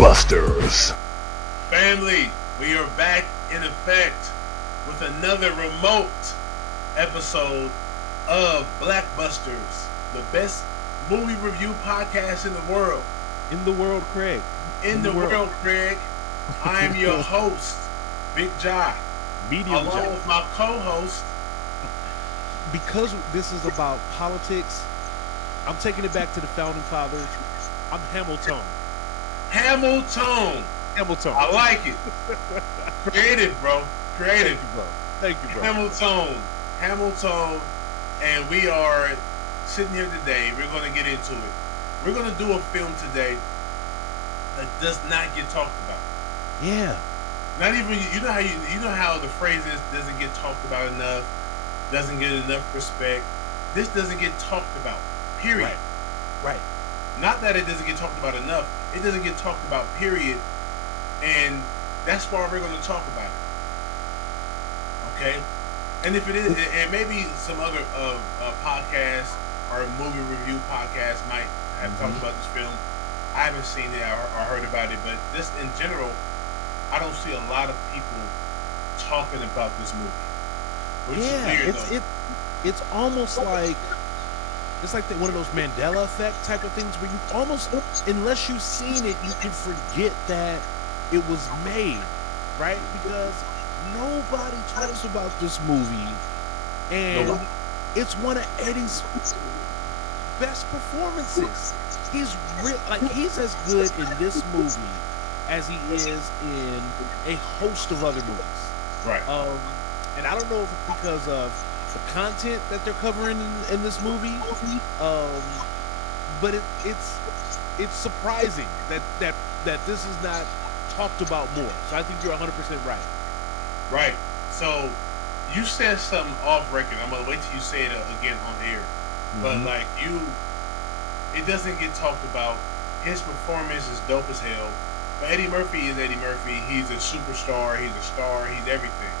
BlackBusters. Family, we are back in effect with another remote episode of BlackBusters, the best movie review podcast in the world. In the world, Craig. In the world, Craig. I am your host, Big Jai, Medium along Jai. with my co-host. Because this is about politics, I'm taking it back to the founding fathers. I'm Hamilton. Hamilton. I like it. Creative, bro. Creative. Thank you, bro. Hamilton. And we are sitting here today. We're going to get into it. We're going to do a film today that does not get talked about. Yeah. Not even, you know how the phrase is, doesn't get talked about enough, doesn't get enough respect. This doesn't get talked about. Period. Right. Not that it doesn't get talked about enough. It doesn't get talked about, period. And that's why we're going to talk about it. Okay? And if it is, and maybe some other podcasts or movie review podcasts might have talked about this film. I haven't seen it or heard about it, but just in general, I don't see a lot of people talking about this movie. Which is weird, it's almost like one of those Mandela effect type of things where you almost, unless you've seen it, you can forget that it was made, right? Because nobody talks about this movie, and it's one of Eddie's best performances. He's he's as good in this movie as he is in a host of other movies. Right. And I don't know if it's because of the content that they're covering in this movie, but it's surprising that this is not talked about more. So I think you're 100% right. Right. So you said something off record. I'm gonna wait till you say it again on air. But it doesn't get talked about. His performance is dope as hell. But Eddie Murphy is Eddie Murphy. He's a superstar. He's a star. He's everything.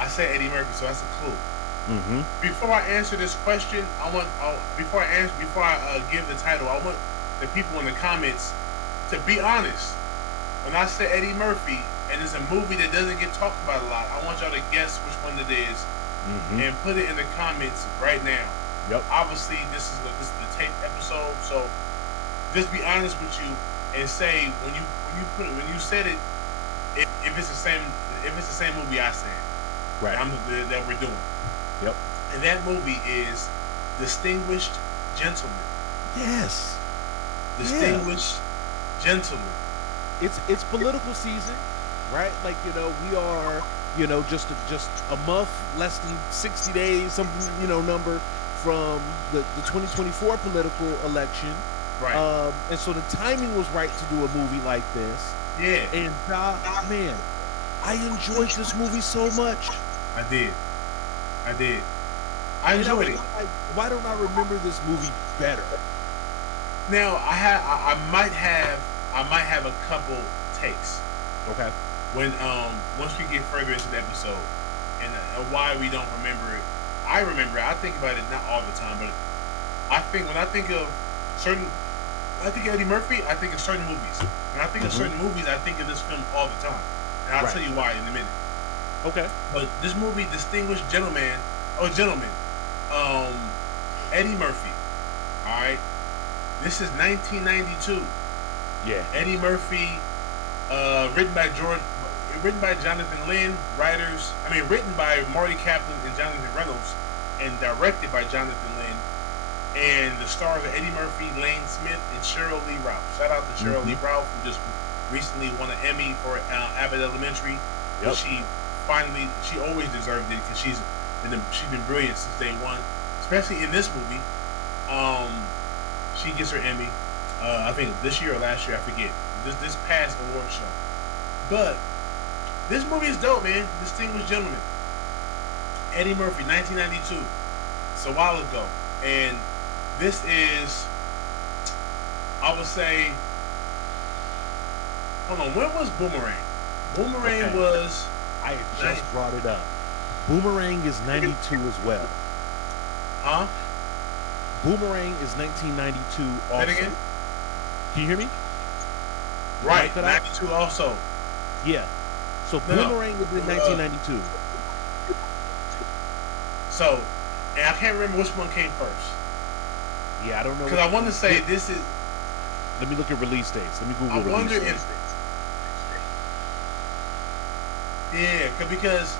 I say Eddie Murphy, so that's a clue. Before I answer this question, before I give the title, I want the people in the comments to be honest. When I say Eddie Murphy, and it's a movie that doesn't get talked about a lot, I want y'all to guess which one it is, and put it in the comments right now. Yep. Obviously, this is the tape episode, so just be honest with you and say when you said it, if it's the same movie I said, right? That we're doing. Yep. And that movie is Distinguished Gentleman. Yes. Distinguished Gentleman. It's political season, right? Like, we are, just a month, less than 60 days, something, number from the 2024 political election. Right. And so the timing was right to do a movie like this. Yeah. And man, I enjoyed this movie so much. I did. I enjoyed it. Why don't I remember this movie better? Now I might have a couple takes. Okay. When once we get further into the episode and why we don't remember it, I remember it. I think about it not all the time, but when I think of Eddie Murphy, I think of certain movies. When I think of certain movies, I think of this film all the time, and I'll tell you why in a minute. Okay. But this movie, Distinguished Gentleman, Eddie Murphy. All right. This is 1992. Yeah. Eddie Murphy, written by Jonathan Lynn, written by Marty Kaplan and Jonathan Reynolds, and directed by Jonathan Lynn. And the stars are Eddie Murphy, Lane Smith, and Sheryl Lee Ralph. Shout out to Sheryl Lee Ralph, who just recently won an Emmy for Abbott Elementary. Yep. She always deserved it because she's been brilliant since day one, especially in this movie. She gets her Emmy, I think this year or last year, I forget. This past award show. But this movie is dope, man. Distinguished Gentleman. Eddie Murphy, 1992. It's a while ago. And this is, I would say, hold on, when was Boomerang? Boomerang was... I had just brought it up. Boomerang is 92 as well. Huh? Boomerang is 1992 also. Say it again? Can you hear me? Right, 92 also. Yeah. So Boomerang was in 1992. So, and I can't remember which one came first. Yeah, I don't know. Because I want to say this is. Let me look at release dates. Let me Google release dates. I wonder if. Yeah, because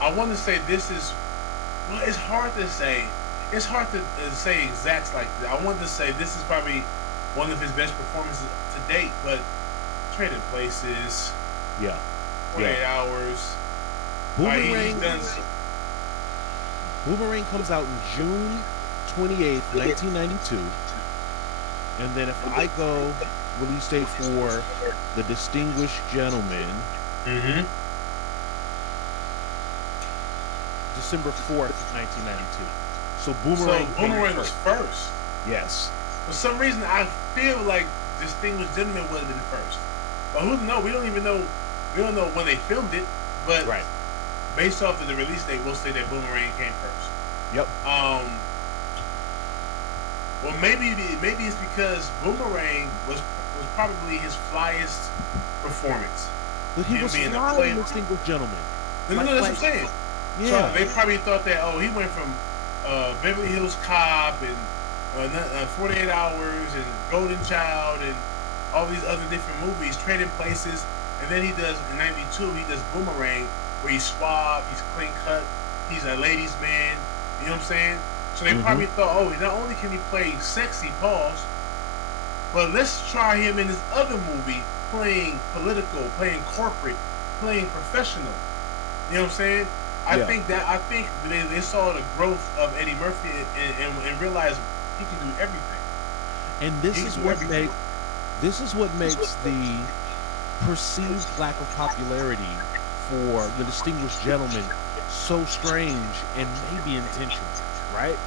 I want to say this is. Well, it's hard to say. It's hard to say exacts like that. I want to say this is probably one of his best performances to date, but Trading Places. Yeah. 48 Hours. Boomerang comes out in June 28th, 1992. And then if I go release date for The Distinguished Gentleman, December 4th, 1992. So Boomerang was first. Yes. For some reason, I feel like Distinguished Gentleman would have been first. But who knows? We don't even know. We don't know when they filmed it. But based off of the release date, we'll say that Boomerang came first. Yep. Well, maybe it's because Boomerang was probably his flyest performance. But he was flying Distinguished Gentleman. No, that's what I'm saying. Yeah. So they probably thought that, he went from Beverly Hills Cop and 48 Hours and Golden Child and all these other different movies, Trading Places, and then he does, in 92, he does Boomerang, where he's suave, he's clean cut, he's a ladies' man, you know what I'm saying? So they probably thought, not only can he play sexy, but let's try him in this other movie, playing political, playing corporate, playing professional. You know what I'm saying? I think they saw the growth of Eddie Murphy and realized he can do everything. And this is what makes the perceived lack of popularity for The Distinguished Gentleman so strange and maybe intentional, right?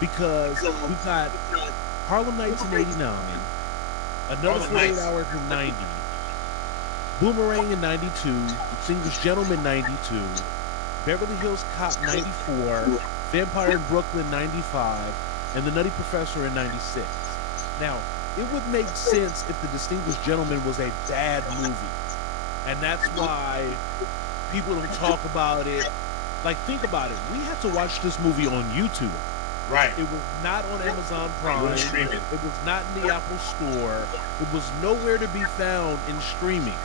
Because we got Harlem Nights in 89, another 48 Hours in 90, Boomerang in 92, Distinguished Gentleman 92, Beverly Hills Cop 94, Vampire in Brooklyn 95, and The Nutty Professor in 96. Now, it would make sense if The Distinguished Gentleman was a bad movie. And that's why people don't talk about it. Like, think about it. We had to watch this movie on YouTube. Right. It was not on Amazon Prime. It was not in the Apple Store. It was nowhere to be found in streaming.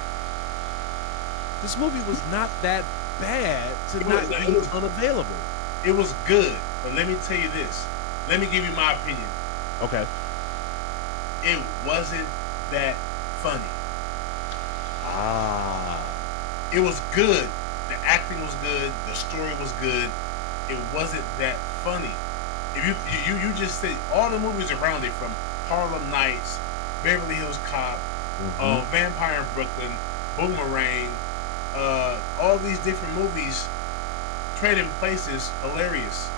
This movie was not that bad to not be unavailable. It was good, but let me tell you this. Let me give you my opinion. Okay. It wasn't that funny. It was good. The acting was good. The story was good. It wasn't that funny. If you just say all the movies around it, from Harlem Nights, Beverly Hills Cop, Vampire in Brooklyn, Boomerang, all these different movies, Trading Places, hilarious.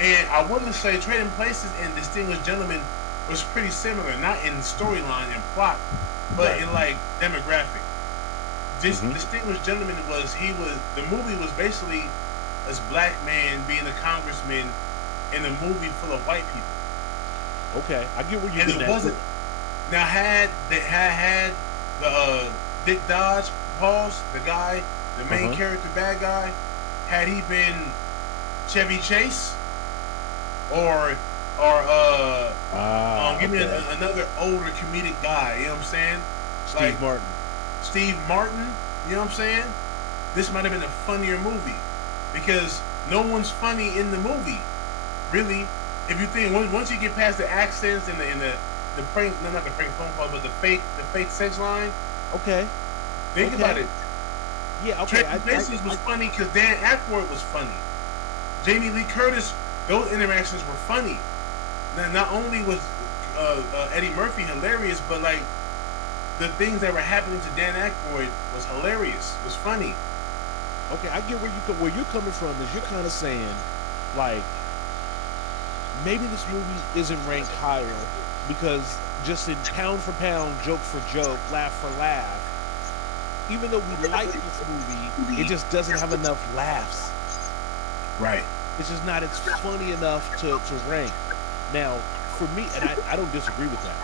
And I want to say Trading Places and Distinguished Gentleman was pretty similar, not in storyline and plot, but in like demographic. This Distinguished Gentleman the movie was basically this black man being a congressman in a movie full of white people. Okay, I get what you're doing. And it wasn't. Now had the Dick Dodge, the guy, the main character, bad guy, had he been Chevy Chase or give me another older comedic guy, you know what I'm saying? Steve Martin, you know what I'm saying? This might have been a funnier movie because no one's funny in the movie, really. If you think once you get past the accents and the prank, no, not the prank phone call, but the fake sex line. Okay. Think about it. Yeah. Okay. Trading Places was funny because Dan Aykroyd was funny. Jamie Lee Curtis, those interactions were funny. Now, not only was Eddie Murphy hilarious, but like the things that were happening to Dan Aykroyd was hilarious. Was funny. Okay, I get where you're coming from. Is you're kind of saying, like, maybe this movie isn't ranked higher because just in pound for pound, joke for joke, laugh for laugh, even though we like this movie, it just doesn't have enough laughs. Right. It's just not as funny enough to rank. Now, for me, and I don't disagree with that.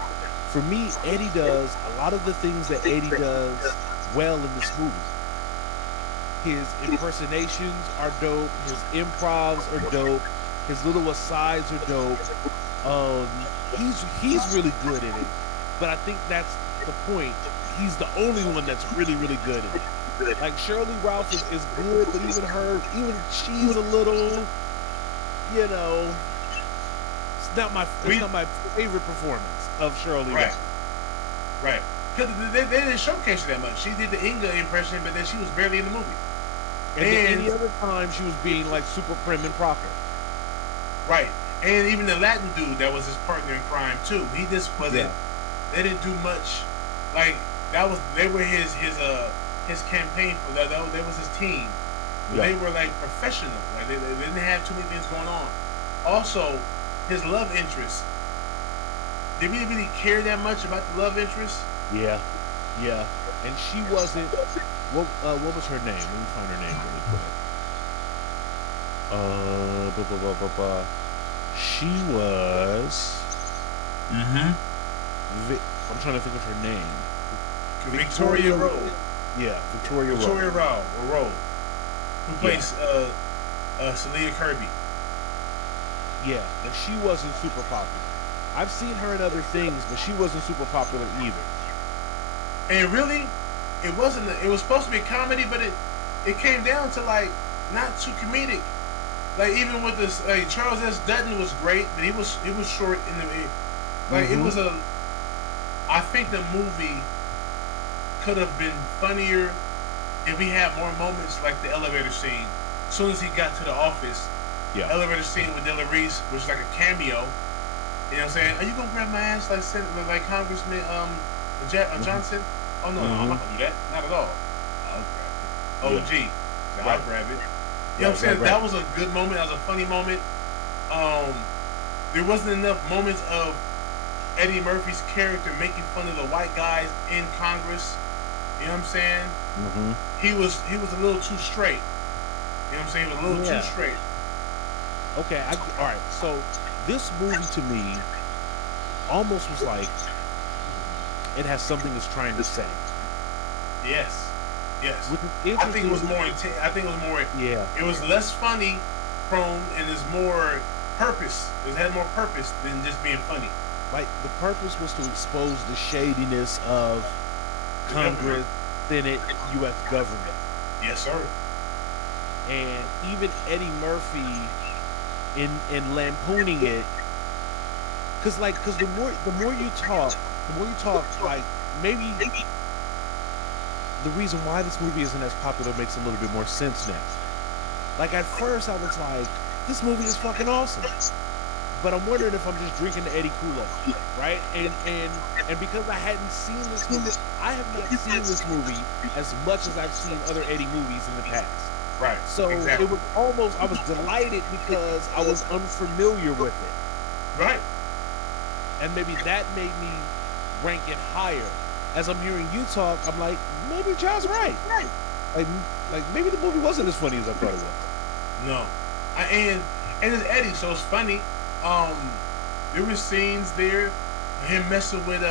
for me, Eddie does a lot of the things that Eddie does well in this movie. His impersonations are dope. His improvs are dope. His little asides are dope. Um, he's really good in it. But I think that's the point. He's the only one that's really good in it. Like Sheryl Lee Ralph is good, but even she's a little, you know, it's We not my favorite performance of Sheryl Lee right, Ralph. right. Because they didn't showcase her that much. She did the Inga impression, but then she was barely in the movie. And then And any other time she was being like super prim and proper. right, and even the Latin dude that was his partner in crime too. He just wasn't. Yeah. They didn't do much. Like they were his campaign for that. They was his team. But Yeah. they were like professional. Like they didn't have too many things going on. Also, his love interest. Did we really care that much about the love interest? Yeah. Yeah. And she wasn't. What was her name? Let me find her name really quick. Blah, blah, blah, blah. She was. Mm-hmm. I'm trying to think of her name. Victoria Rowell. Yeah, Victoria Rowell, who plays Celia Kirby. Yeah, and she wasn't super popular. I've seen her in other things, but she wasn't super popular either. And really, it wasn't. It was supposed to be a comedy, but it came down to like not too comedic. Like even with this, like Charles S. Dutton was great, but he was short in the. Like it was a. I think the movie could have been funnier if we had more moments like the elevator scene. As soon as he got to the office, Yeah. elevator scene with Della Reese, which is like a cameo. You know what I'm saying? Are you gonna grab my ass like Congressman Johnson? Oh no, I'm not gonna do that. Not at all. I'll grab it. OG. Yeah. I'll grab it. You know what I'm saying? Right. That was a good moment. That was a funny moment. There wasn't enough moments of Eddie Murphy's character making fun of the white guys in Congress. You know what I'm saying? Mm-hmm. He was a little too straight. You know what I'm saying? He was a little too straight. Okay, all right. So this movie to me almost was like it has something it's trying to say. Yes. Yes. Which is I interesting. think it was more intense. I think it was more. Yeah. It was less funny prone and there's more purpose. It had more purpose than just being funny. Like the purpose was to expose the shadiness of Congress, Senate, U.S. government. Yes, sir. And even Eddie Murphy in lampooning it, because the more you talk, like maybe the reason why this movie isn't as popular makes a little bit more sense now. Like at first I was like, this movie is fucking awesome, but I'm wondering if I'm just drinking the Eddie Kool-Aid, right? And because I hadn't seen this movie, I have not seen this movie as much as I've seen other Eddie movies in the past. Right. So exactly. it was almost, I was delighted because I was unfamiliar with it. Right. And maybe that made me rank it higher. As I'm hearing you talk, I'm like, maybe John's right. Like maybe the movie wasn't as funny as I thought it was. No. And it's Eddie, so it's funny. There were scenes there, him messing with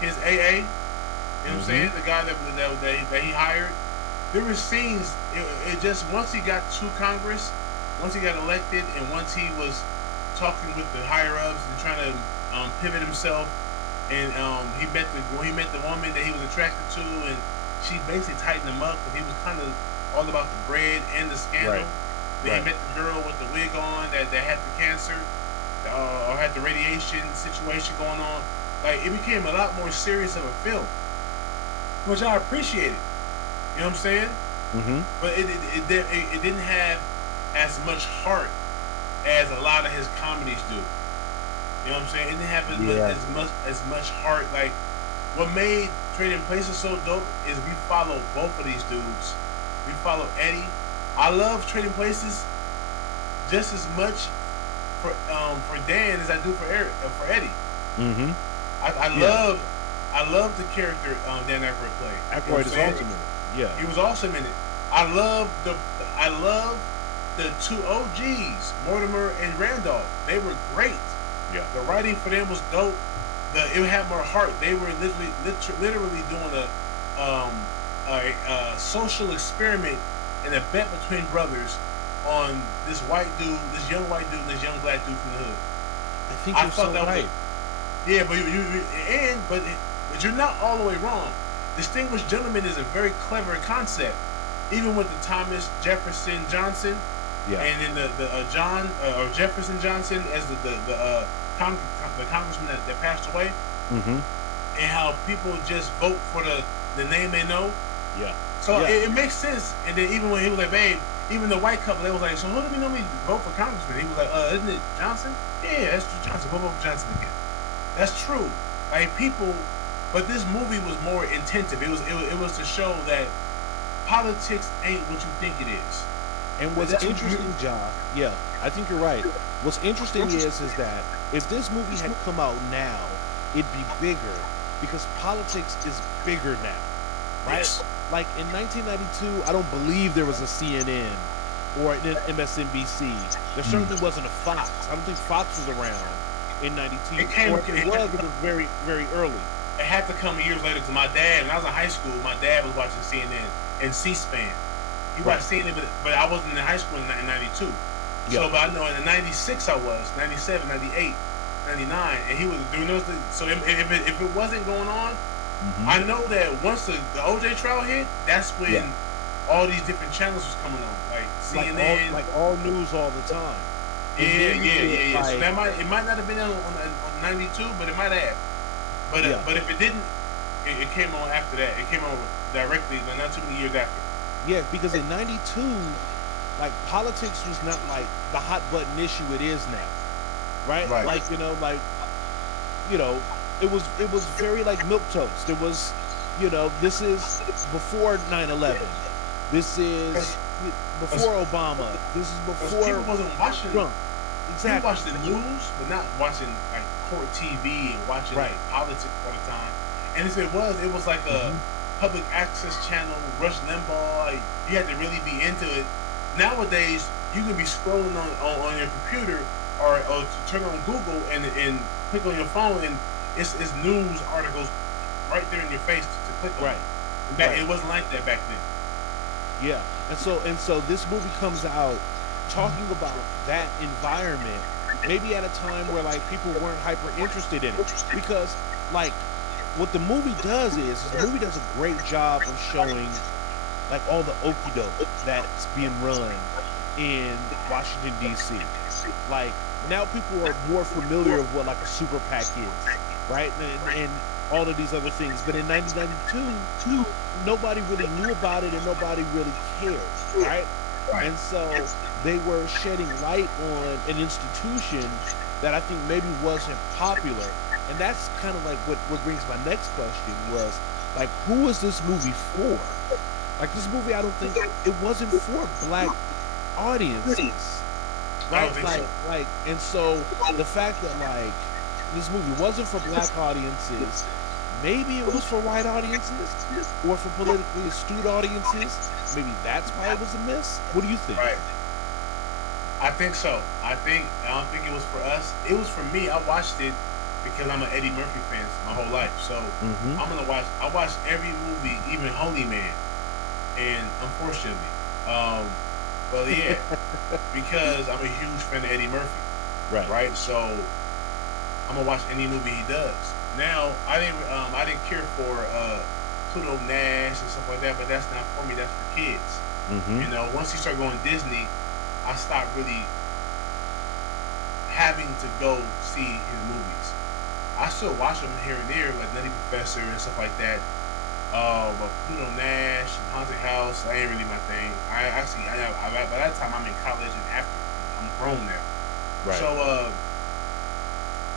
his AA. You know what I'm saying? The guy that he hired. There were scenes. It just once he got to Congress, once he got elected, and once he was talking with the higher ups and trying to pivot himself, and he met the woman that he was attracted to, and she basically tightened him up because he was kind of all about the bread and the scandal. Right. Then he met the girl with the wig on that had the cancer or had the radiation situation going on. Like it became a lot more serious of a film, which I appreciated. You know what I'm saying? Mm-hmm. But it didn't have as much heart as a lot of his comedies do. You know what I'm saying? It didn't have as much heart. Like what made Trading Places so dope is we follow both of these dudes. We follow Eddie. I love Trading Places just as much for Dan as I do for Eddie. Mm-hmm. I love the character Dan Aykroyd played. Aykroyd is awesome in it. Yeah. He was awesome in it. I love the two OGs, Mortimer and Randolph. They were great. Yeah. The writing for them was dope. it had more heart. They were literally doing um, a social experiment and a bet between brothers on this white dude, this young white dude, and this young black dude from the hood. I think I you're thought so that was right. yeah, but but you're not all the way wrong. Distinguished gentleman is a very clever concept, even with the Thomas Jefferson Johnson, Yeah. and then the John or Jefferson Johnson as Cong- the congressman that passed away, Mm-hmm. and how people just vote for the name they know. Yeah. So Yeah. it makes sense. And then even when he was like, babe, even the white couple, they was like, so who do we normally vote for congressman? He was like, isn't it Johnson? Yeah, that's Johnson. We'll vote for Johnson again. That's true. Like people, but this movie was more intensive. It was to show that politics ain't what you think it is. And what's That's interesting, Josh, yeah, I think you're right. What's interesting is that if this movie had come out now, it'd be bigger because politics is bigger now, right? Yes. Like in 1992, I don't believe there was a CNN or an MSNBC. There certainly wasn't a Fox. I don't think Fox was around in '92, It came. or if it was very, very early. It had to come years later because my dad, when I was in high school, my dad was watching CNN and C-SPAN. He Right. watched CNN, but I wasn't in high school in '92. Yeah. So, but I know in '96 I was, '97, '98, '99, and he was doing those things. So if it wasn't going on, Hmm. I know that once the OJ trial hit, that's when Yeah. all these different channels was coming on, like CNN. Like all news all the time. Yeah, And then you yeah, get, yeah, yeah. So like, it might not have been on '92, but it might have. yeah. But if it didn't, it came on after that. It came on directly, but not too many years after. Yeah, because in '92, like politics was not like the hot button issue it is now, right? Right. Like you know, it was very like milk toast. It was, this is before 9/11. This is before Obama. This is Because before people wasn't watching. Trump. People Exactly. watched the news, but not watching like court TV and watching Right. like politics all the time. And if it was like a Hmm. public access channel, Rush Limbaugh. Like, you had to really be into it. Nowadays, you can be scrolling on your computer or to turn on Google and click on your phone, and it's news articles right there in your face to click on. Right. Back, Right. it wasn't like that back then. Yeah, and so this movie comes out talking about that environment, maybe at a time where like people weren't hyper interested in it, because like what the movie does is the movie does a great job of showing like all the okie doke that's being run in Washington D.C. Like now people are more familiar of what like a super PAC is, right? And all of these other things. But in 1992, nobody really knew about it and nobody really cared, right? Right. And so they were shedding light on an institution that I think maybe wasn't popular. And that's kind of like what brings my next question was like, who is this movie for? Like this movie, I don't think it wasn't for black audiences, I right? don't think so. And so the fact that like this movie wasn't for black audiences, maybe it was for white audiences or for politically astute audiences. Maybe that's why it was a miss. What do you think? Right. I think so. I don't think it was for us. It was for me. I watched it because I'm an Eddie Murphy fan my whole life. So Hmm. I watched every movie, even Holy Man. And unfortunately, well, yeah, because I'm a huge fan of Eddie Murphy, Right. right? So I'm gonna watch any movie he does. Now, I didn't care for Pluto Nash and stuff like that, but that's not for me. That's for kids. Hmm. Once he started going Disney, I stopped really having to go see his movies. I still watch them here and there, like Nutty Professor and stuff like that. But Pluto Nash, Haunted House, that ain't really my thing. By that time I'm in college and after I'm grown now. Right. So,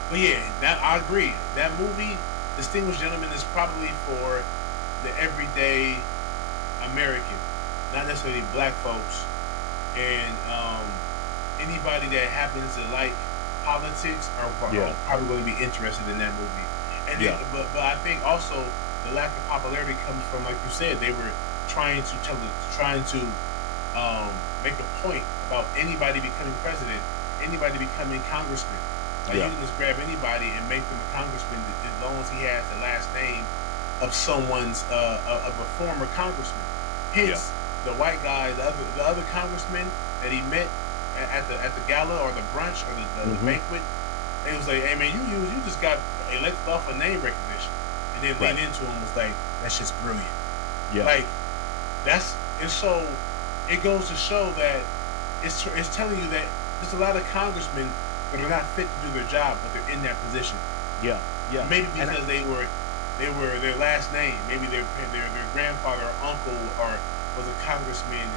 but yeah, that I agree. That movie, Distinguished Gentleman, is probably for the everyday American, not necessarily black folks, and anybody that happens to like politics are Yeah. probably going to be interested in that movie. And Yeah. but I think also the lack of popularity comes from, like you said, they were trying to make a point about anybody becoming president, anybody becoming congressman, Like you can just grab anybody and make them a congressman as long as he has the last name of someone's of a former congressman. Hence, the white guy, the other congressman that he met at the gala or the brunch or the banquet, it was like, hey man, you just got elected off of name recognition, and then leaned into him was like, that's just brilliant. Yeah, like so it goes to show that it's telling you that there's a lot of congressmen that are not fit to do their job, but they're in that position. Yeah. Maybe because they were their last name. Maybe their grandfather or uncle or was a congressman,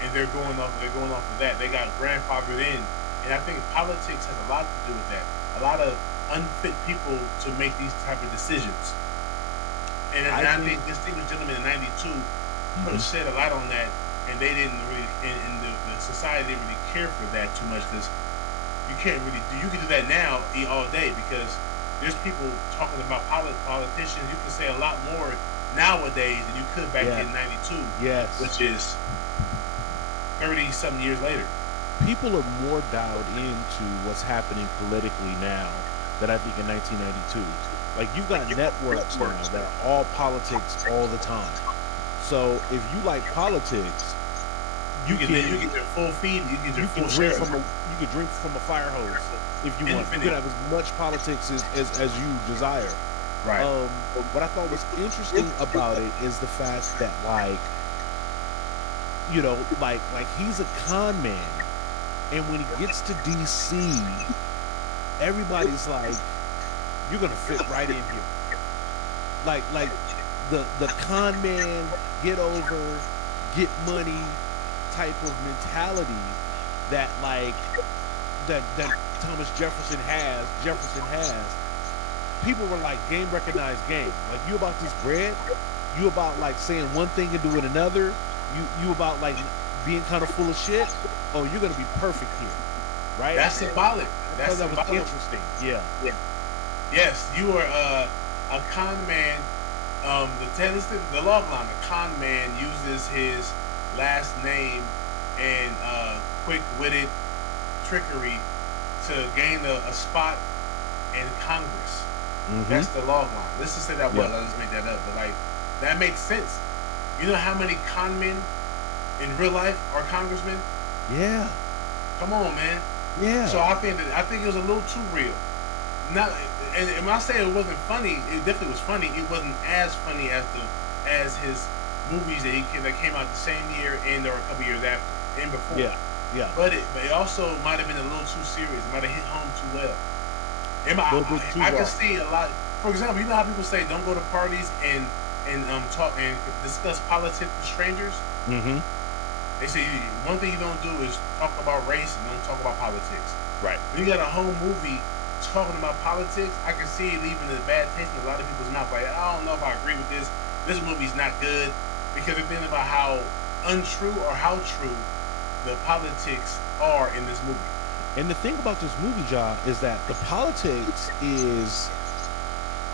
and they're going off of that. They got grandfathered in, and I think politics has a lot to do with that. A lot of unfit people to make these type of decisions. And I think distinguished gentleman in '92 shed a lot on that, and they didn't really, and the society didn't really care for that too much, because you can't really do. You can do that now all day, because there's people talking about politicians. You can say a lot more nowadays than you could back in '92. Yes, which is 30-something years later. People are more dialed into what's happening politically now than I think in 1992. Like, you've got networks now that are all politics all the time. So if you like politics, you get your full feed. You get your full share. You can drink from a fire hose if you want. You can have as much politics as you desire. Right. What I thought was interesting about it is the fact that, like, you know, like he's a con man, and when he gets to DC, everybody's like, you're gonna fit right in here. Like the con man, get over, get money type of mentality that Thomas Jefferson has. People were like, game recognized game. Like, you about this bread, you about like saying one thing and doing another, you about like being kind of full of shit. Oh, you're gonna be perfect here, right? That's symbolic. That was interesting. Yeah. Yes, you are a con man. The log line. A con man uses his last name and quick-witted trickery to gain a spot in Congress. That's the log line. Let's just say that was. I just made that up, but like, that makes sense. You know how many con men in real life are congressmen? Yeah. Come on, man. Yeah. So I think it was a little too real. Not, and when I say it wasn't funny, it definitely was funny. It wasn't as funny as his movies that came out the same year and or a couple years after and before. Yeah. But it also might have been a little too serious. It might have hit home too well. I can see a lot. For example, you know how people say don't go to parties and talk and discuss politics with strangers. They say one thing you don't do is talk about race and don't talk about politics. Right. When you got a whole movie talking about politics, I can see it leaving a bad taste in a lot of people's mouth. Like, I don't know if I agree with this. This movie's not good, because they're thinking about how untrue or how true the politics are in this movie. And the thing about this movie, John, is that the politics is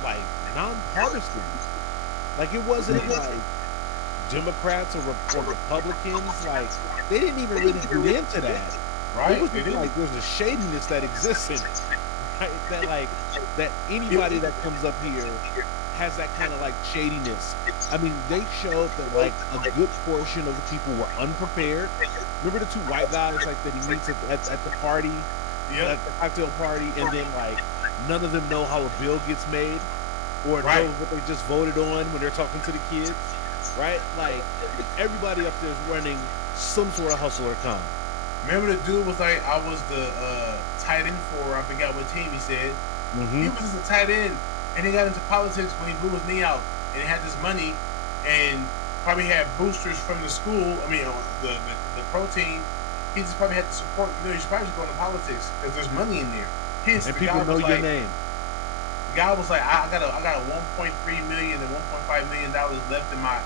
like nonpartisan. Like, it wasn't like Democrats or Republicans. Like, they didn't even really get into that. Right? It was just like there's a shadiness that exists in it. Right? That anybody that comes up here has that kind of like shadiness. I mean, they showed that like a good portion of the people were unprepared. Remember the two white guys like that he meets at the party, at the cocktail party, and then like none of them know how a bill gets made or know what they just voted on when they're talking to the kids, right? Like, everybody up there is running some sort of hustle or con. Remember the dude was like, I was the tight end for, I forgot what team he said. He was just a tight end, and he got into politics when he blew his knee out, and he had this money, and probably had boosters from the school. I mean, the pro team. He just probably had to support. You know, you should probably go into politics because there's money in there. Hence, and people know your name. The guy was like, I got a 1.3 million and 1.5 million dollars left in my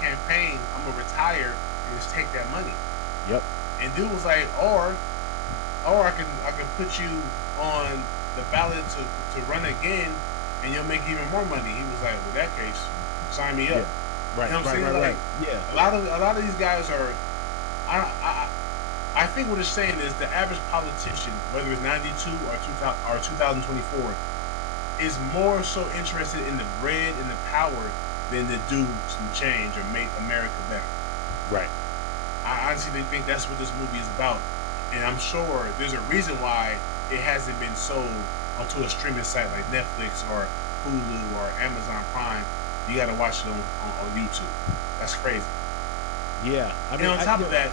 campaign. I'm gonna retire and just take that money. Yep. And dude was like, or I can put you on the ballot to run again, and you'll make even more money. He was like, well, in that case, sign me up. Yeah. Right. You know what I'm saying? Right. Yeah. A lot of these guys are. I I think what it's saying is the average politician, whether it's 92 or 2024, is more so interested in the bread and the power than to do some change or make America better. Right. I honestly think that's what this movie is about, and I'm sure there's a reason why it hasn't been sold onto a streaming site like Netflix or Hulu or Amazon Prime. You got to watch it on YouTube. That's crazy. Yeah. I mean, And on top of that,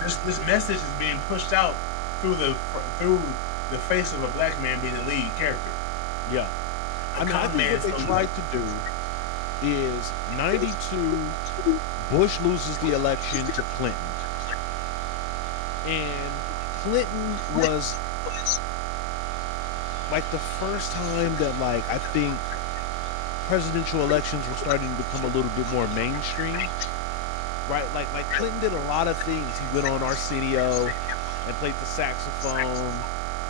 this message is being pushed out through the face of a black man being the lead character. yeah. I mean, I think what they tried to do is 92, Bush loses the election to Clinton. And Clinton was like the first time that, like, I think presidential elections were starting to become a little bit more mainstream. Right? Like Clinton did a lot of things. He went on Arsenio and played the saxophone.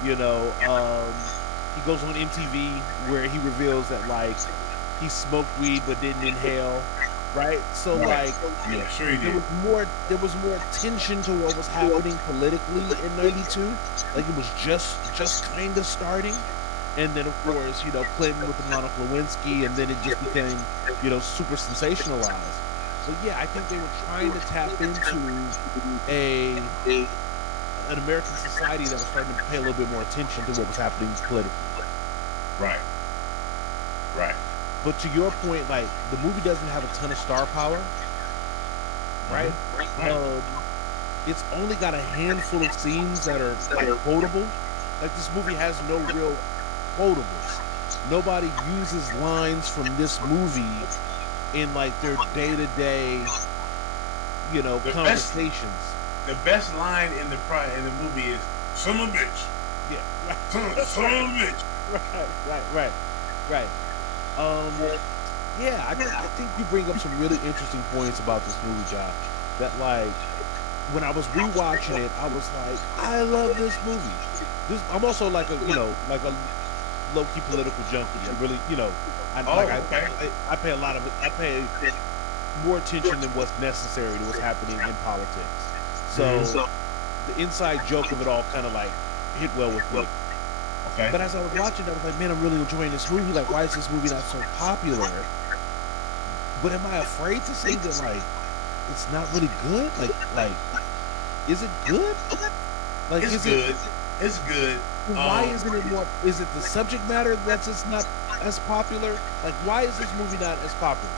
You know, he goes on MTV where he reveals that, like, he smoked weed but didn't inhale. Right? So, like, Yeah, sure he there did. was more attention to what was happening politically in '92. Like, it was just kind of starting. And then, of course, you know, Clinton with the Monica Lewinsky, and then it just became, you know, super sensationalized. But yeah, I think they were trying to tap into an American society that was starting to pay a little bit more attention to what was happening politically. Right. Right. But to your point, like, the movie doesn't have a ton of star power, right? Right. It's only got a handful of scenes that are, like, quotable. Like, this movie has no real quotables. Nobody uses lines from this movie in, like, their day-to-day, you know, conversations. The best line in the movie is "son of a bitch." Yeah, right. Son of a bitch. Right. Yeah, I think you bring up some really interesting points about this movie, Josh. That, like, when I was rewatching it, I was like, I love this movie. I'm also like a low-key political junkie. I really, you know, I pay a lot of it. I pay more attention than what's necessary to what's happening in politics. So the inside joke of it all kind of, like, hit well with me. Okay. But as I was watching, I was like, man, I'm really enjoying this movie. Like, why is this movie not so popular? But am I afraid to say that, like, it's not really good? Like, is it good? Like, it's good. It's good. Why isn't it more? Is it the subject matter that's just not as popular? Like, why is this movie not as popular?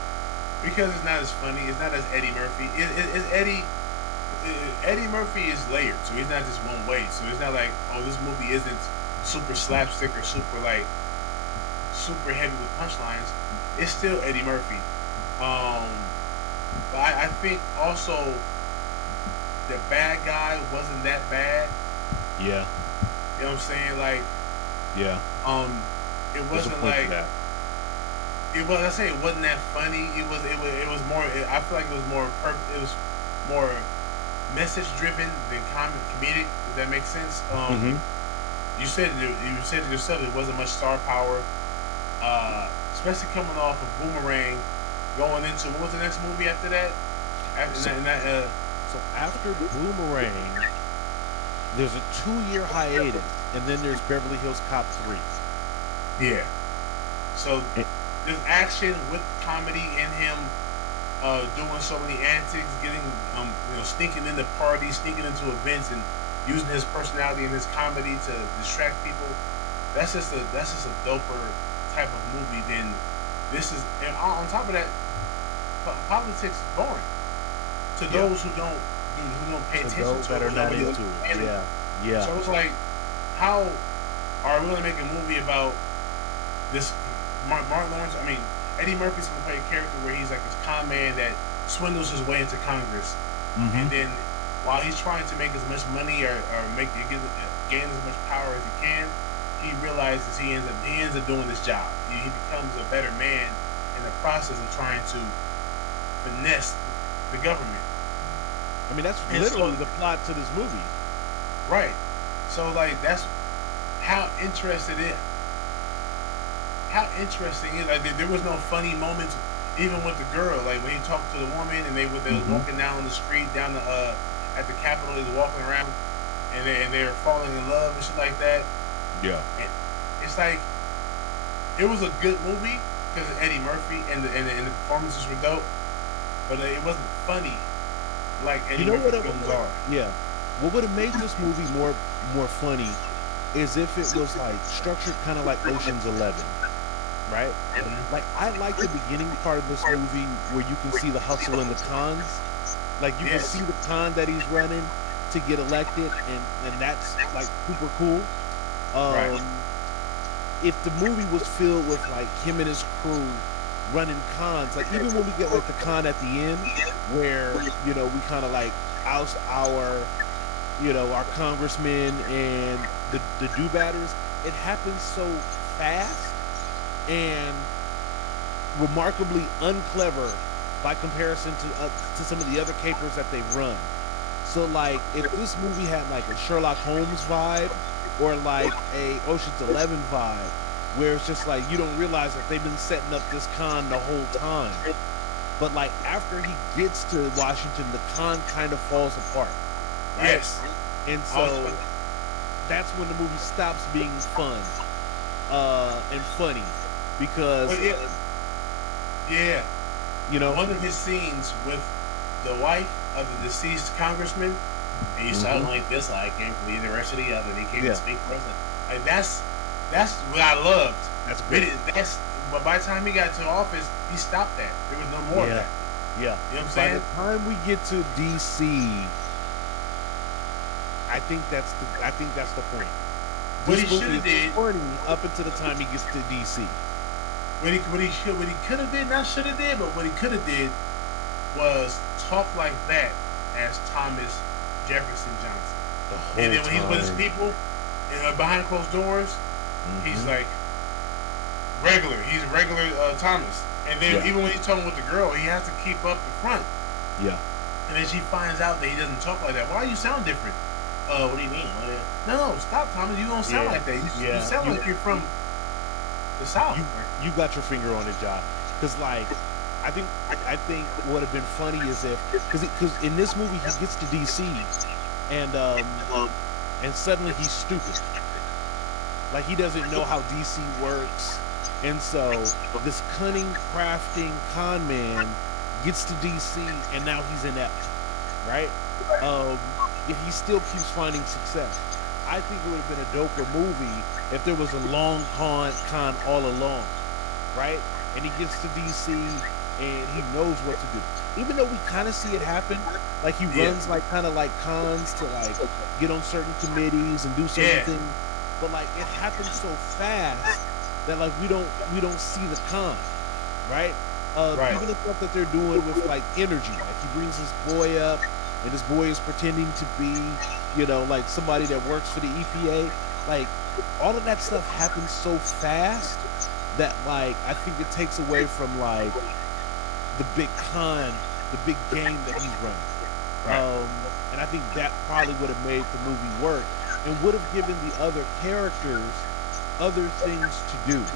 Because it's not as funny. It's not as Eddie Murphy. It's Eddie. Eddie Murphy is layered, so he's not just one way. So it's not like, oh, this movie isn't super slapstick or super heavy with punchlines. It's still Eddie Murphy. But I think also the bad guy wasn't that bad. Yeah. You know what I'm saying? Like, yeah. It wasn't like that. It was. I say it wasn't that funny. It was more. I feel like it was more. It was more message driven than comedic. Does that make sense? You said it yourself. It wasn't much star power, especially coming off of Boomerang, going into what was the next movie after that? So after Boomerang, there's a 2-year hiatus, and then there's Beverly Hills Cop 3. Yeah. So there's action with comedy in him, doing so many antics, getting sneaking into parties, sneaking into events, and using his personality and his comedy to distract people. That's just a doper type of movie than this is. And on top of that, politics is boring to those who don't pay attention to that are not into it. Yeah. So it's like, how are we going to make a movie about this? Mark Lawrence. I mean, Eddie Murphy's going to play a character where he's like this con man that swindles his way into Congress, and then while he's trying to make as much money or gain as much power as he can, he realizes he ends up doing this job. He becomes a better man in the process of trying to finesse the government. I mean, that's literally the plot to this movie. Right. So, like, that's how interesting it is. How interesting it is. Like, there was no funny moments, even with the girl. Like, when he talked to the woman and they were walking down the street, at the Capitol, they was walking around. and they're falling in love and shit like that. Yeah. And it's like it was a good movie because of Eddie Murphy and the performances were dope, but it wasn't funny like Eddie You know Murphy what? films are. Yeah. What would have made this movie more funny is if it was like structured kind of like Ocean's 11, right? Like I like the beginning part of this movie where you can see the hustle and the cons. Like you can Yes, see the con that he's running to get elected, and that's like super cool. right. Um, if the movie was filled with like him and his crew running cons, like even when we get like the con at the end where we kind of like oust our congressmen and the do batters, it happens so fast and remarkably unclever by comparison to some of the other capers that they've run. So like if this movie had like a Sherlock Holmes vibe or like a Ocean's 11 vibe where it's just like you don't realize that they've been setting up this con the whole time. But like after he gets to Washington, the con kind of falls apart, right? Yes, And I was. so that's when the movie stops being fun and funny because But yeah, yeah. you know One of his scenes with the wife of the deceased congressman, and you sound Mhm. like this. I came from the university, and he came to Yeah, speak for us. Like that's what I loved. that's But great. but by the time he got to office, he stopped that. There was no more of Yeah, that. yeah. You know what I'm By the saying? time we get to DC, I think that's the point. What This he should movie have is did, funny up until the time he gets to DC. what he could have did, not should have did, but what he could have did was talk like that as Thomas Jefferson Johnson. The And whole then when he's with his time. people behind closed doors, he's Hmm. like regular. He's regular Thomas. And then Yeah, even when he's talking with the girl, he has to keep up the front. yeah, And then she finds out that he doesn't talk like that. Why you sound different? What do you mean? No, stop, Thomas. You don't sound yeah, like that. You yeah. sound like you're from the South. You you got your finger on it, Josh. Because like, I think what would have been funny is if because in this movie he gets to DC and and suddenly he's stupid. Like he doesn't know how DC works, and so this cunning, crafting con man gets to DC, and now he's inept, right? Um, if he still keeps finding success, I think it would have been a doper movie if there was a long con all along, right? And he gets to DC and he knows what to do. Even though we kind of see it happen, like he Yeah, runs like kind of like cons to like get on certain committees and do certain yeah, things, but like it happens so fast that like we don't see the con, right? right. Even the stuff that they're doing with like energy, like he brings his boy up, and this boy is pretending to be, like somebody that works for the EPA. Like all of that stuff happens so fast that like I think it takes away from like the big con, the big game that he's running. Right. And I think that probably would have made the movie work and would have given the other characters other things to do.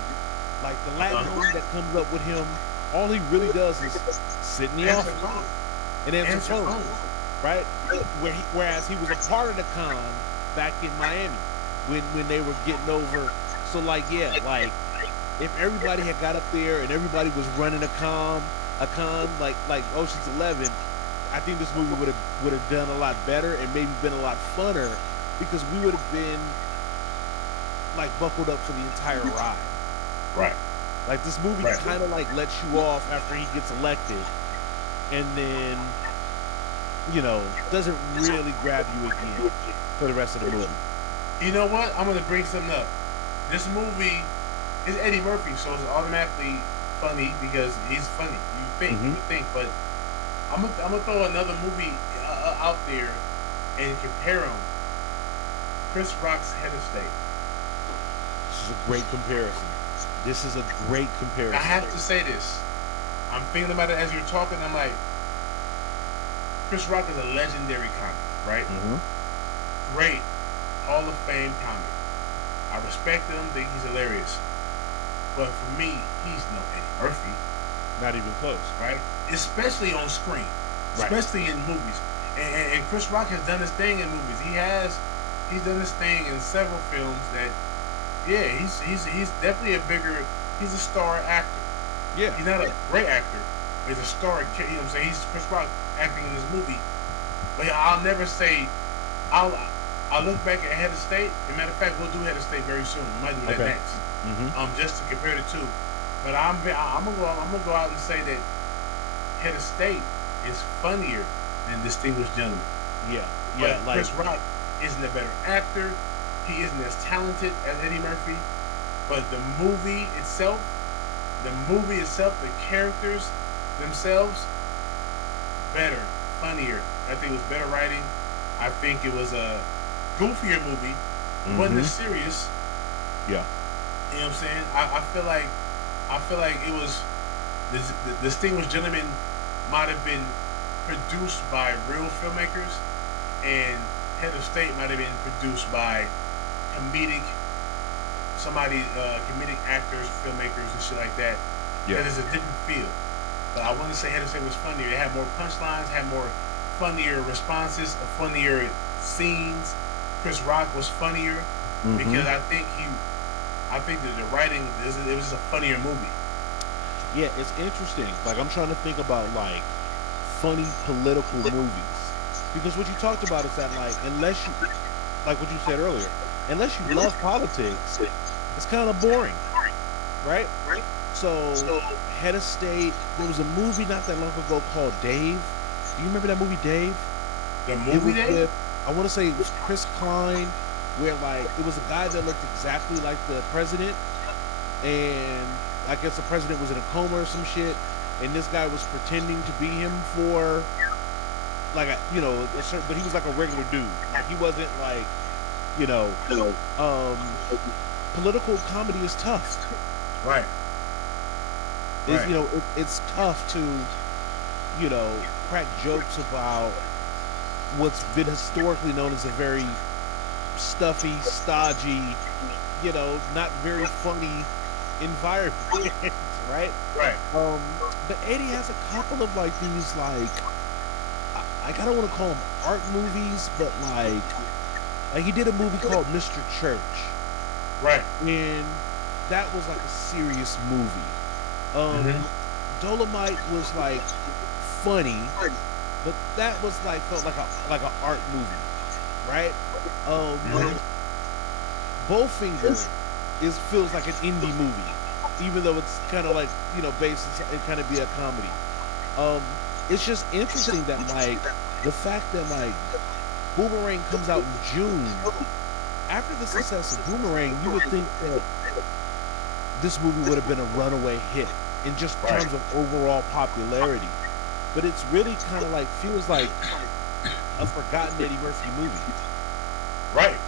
Like the Latin Uh-huh. homie that comes up with him, all he really does is sit in the Answer office phone. and answer Answer phones, phone. right? Whereas he was a part of the con back in Miami when they were getting over. So like yeah, like if everybody had got up there and everybody was running a con like Ocean's 11, I think this movie would have done a lot better and maybe been a lot funner because we would have been like buckled up for the entire ride. Right. Like this movie Right. kind of like lets you off after he gets elected, and then doesn't really grab you again for the rest of the movie. You know what? I'm gonna bring something up. This movie is Eddie Murphy, so it's automatically funny because he's funny. You Hmm. would think, but I'm gonna throw another movie out there and compare them. Chris Rock's Head of State. This is a great comparison. This is a great I comparison. have to say this. I'm thinking about it as you're talking. I'm like, Chris Rock is a legendary comic, right? Hmm. Great, Hall of Fame comic. I respect him. Think he's hilarious. But for me, he's no Eddie Murphy, Not even close. right? Especially on screen, Right. especially in movies. And Chris Rock has done his thing in movies. He has He's done this thing in several films that, yeah, he's definitely a bigger. He's a star actor. Yeah. He's not a great actor. But he's a star. You know what I'm saying? He's Chris Rock acting in this movie. But I'll never say. I'll I'll look back at Head of State. As a matter of fact, we'll do Head of State very soon. We might do that Okay. next. Mm-hmm. Just to compare the two. But I'm gonna go out and say that Head of State is funnier than Distinguished Gentleman. Yeah. But Yeah. Like, Chris Rock isn't a better actor. He isn't as talented as Eddie Murphy. But the movie itself, the characters themselves, better, funnier. I think it was better writing. I think it was a goofier movie. It wasn't mm-hmm. as serious. Yeah. You know what I'm saying? I feel like it was the Distinguished Gentleman might have been produced by real filmmakers, and Head of State might have been produced by comedic comedic actors, filmmakers, and shit like that. Yeah. Because it's a different feel. But I want to say Head of State was funnier. It had more punchlines, had more funnier responses, funnier scenes. Chris Rock was funnier because Mm-hmm. I think that the writing it was just a funnier movie. Yeah, it's interesting. Like, I'm trying to think about like funny political movies, because what you talked about is that, like, unless you, like what you said earlier, unless you love politics, it's kind of boring, right? So, Head of State. There was a movie not that long ago called Dave. Do you remember that movie, Dave? The It movie was day? with, I want to say it was Chris Klein, where like it was a guy that looked exactly like the president, and I guess the president was in a coma or some shit, and this guy was pretending to be him for like a certain, but he was like a regular dude. Like, he wasn't like, you know, um, political comedy is tough. Right, Is right, it's tough to crack jokes about what's been historically known as a very stuffy, stodgy, not very funny environment, right? right. Um, but Eddie has a couple of like these like I don't want to call them art movies, but like he did a movie called Mr. Church, Right. and that was like a serious movie. Um, Mm-hmm. Dolomite was like funny, but that was like felt like a art movie, right? Um, Mm-hmm. Bowfinger feels like an indie movie, even though it's kind of like based it kind of be a comedy. Um, it's just interesting that like the fact that like Boomerang comes out in June after the success of Boomerang, you would think that this movie would have been a runaway hit in just Right. terms of overall popularity. But it's really kind of like feels like a forgotten Eddie Murphy movie. Right.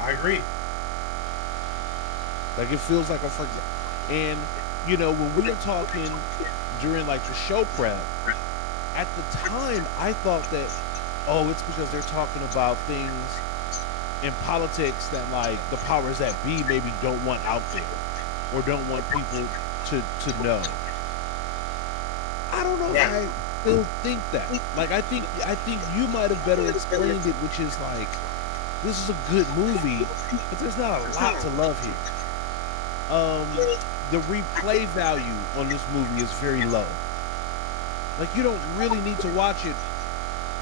I agree. Like, it feels like a forget. And when we were talking during like the show prep, at the time I thought that, oh, it's because they're talking about things in politics that like the powers that be maybe don't want out there or don't want people to know. I don't know if Right. I still think that. Like, I think you might have better explained it, which is like this is a good movie, but there's not a lot to love here. Um, the replay value on this movie is very low. Like, you don't really need to watch it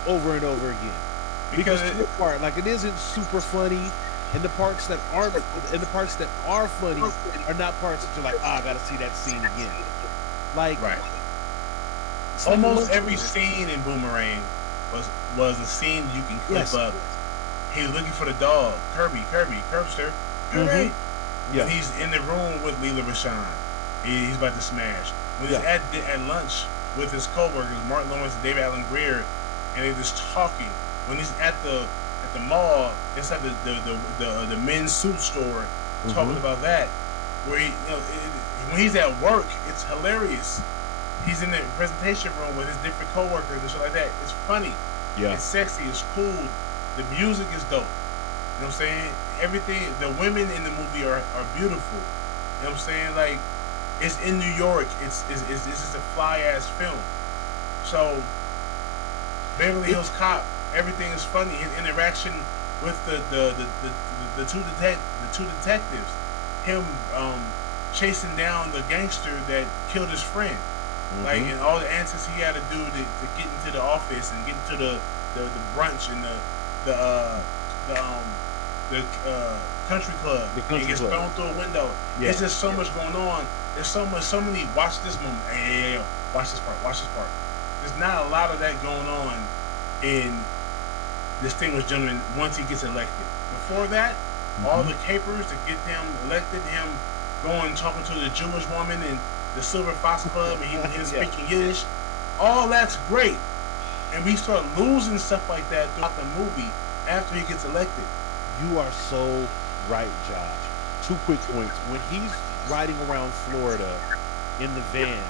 over and over again, Because because to it, the part, like, it isn't super funny, and the parts that are funny are not parts that you're like, I gotta see that scene again. Like, right. it's like a Almost bunch every of, scene in Boomerang was a scene you can clip yes, up. He was looking for the dog, Curbster, mm-hmm, Kirby. When yeah, he's in the room with Leela Rashawn, he's about to smash. When he's yeah, at lunch with his coworkers, Mark Lawrence and David Allen Greer, and they're just talking. When he's at the mall inside the men's suit store, mm-hmm, talking about that, where when he's at work, it's hilarious. He's in the presentation room with his different coworkers and shit like that. It's funny. yeah, It's sexy. It's cool. The music is dope. You know what I'm saying? Everything. The women in the movie are beautiful. You know what I'm saying? Like, it's in New York. It's just a fly ass film. So Beverly Hills Cop, everything is funny. His interaction with the two detectives, him chasing down the gangster that killed his friend, like, and all the antics he had to do to get into the office and get into the brunch and the country club. He gets thrown through a window. Yeah. There's just so much going on. There's so many. Watch this moment. Hey, watch this part. Watch this part. There's not a lot of that going on in Distinguished Gentleman once he gets elected. Before that, all the capers to get him elected, him going talking to the Jewish woman and the Silver Fox Club, and him speaking Yiddish, all that's great. And we start losing stuff like that throughout the movie after he gets elected. You are so right, Josh. 2 quick points. When he's riding around Florida in the van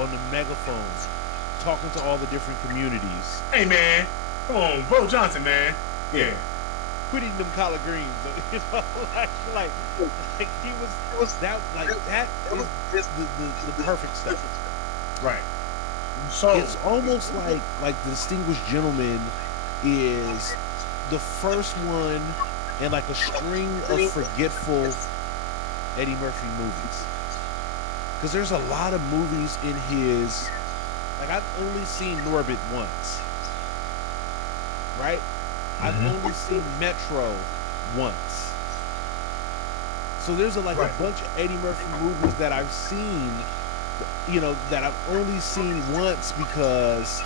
on the megaphone, talking to all the different communities. Hey, man. Come on, Bo Johnson, man. Yeah. Quit eating them collard greens. You know, like he was that, like, that is the perfect stuff. Right. So it's almost like the Distinguished Gentleman is the first one in like a string of forgetful Eddie Murphy movies. Because there's a lot of movies in his, like, I've only seen Norbit once. Right? I've only seen Metro once. So there's a bunch of Eddie Murphy movies that I've seen, you know, that I've only seen once because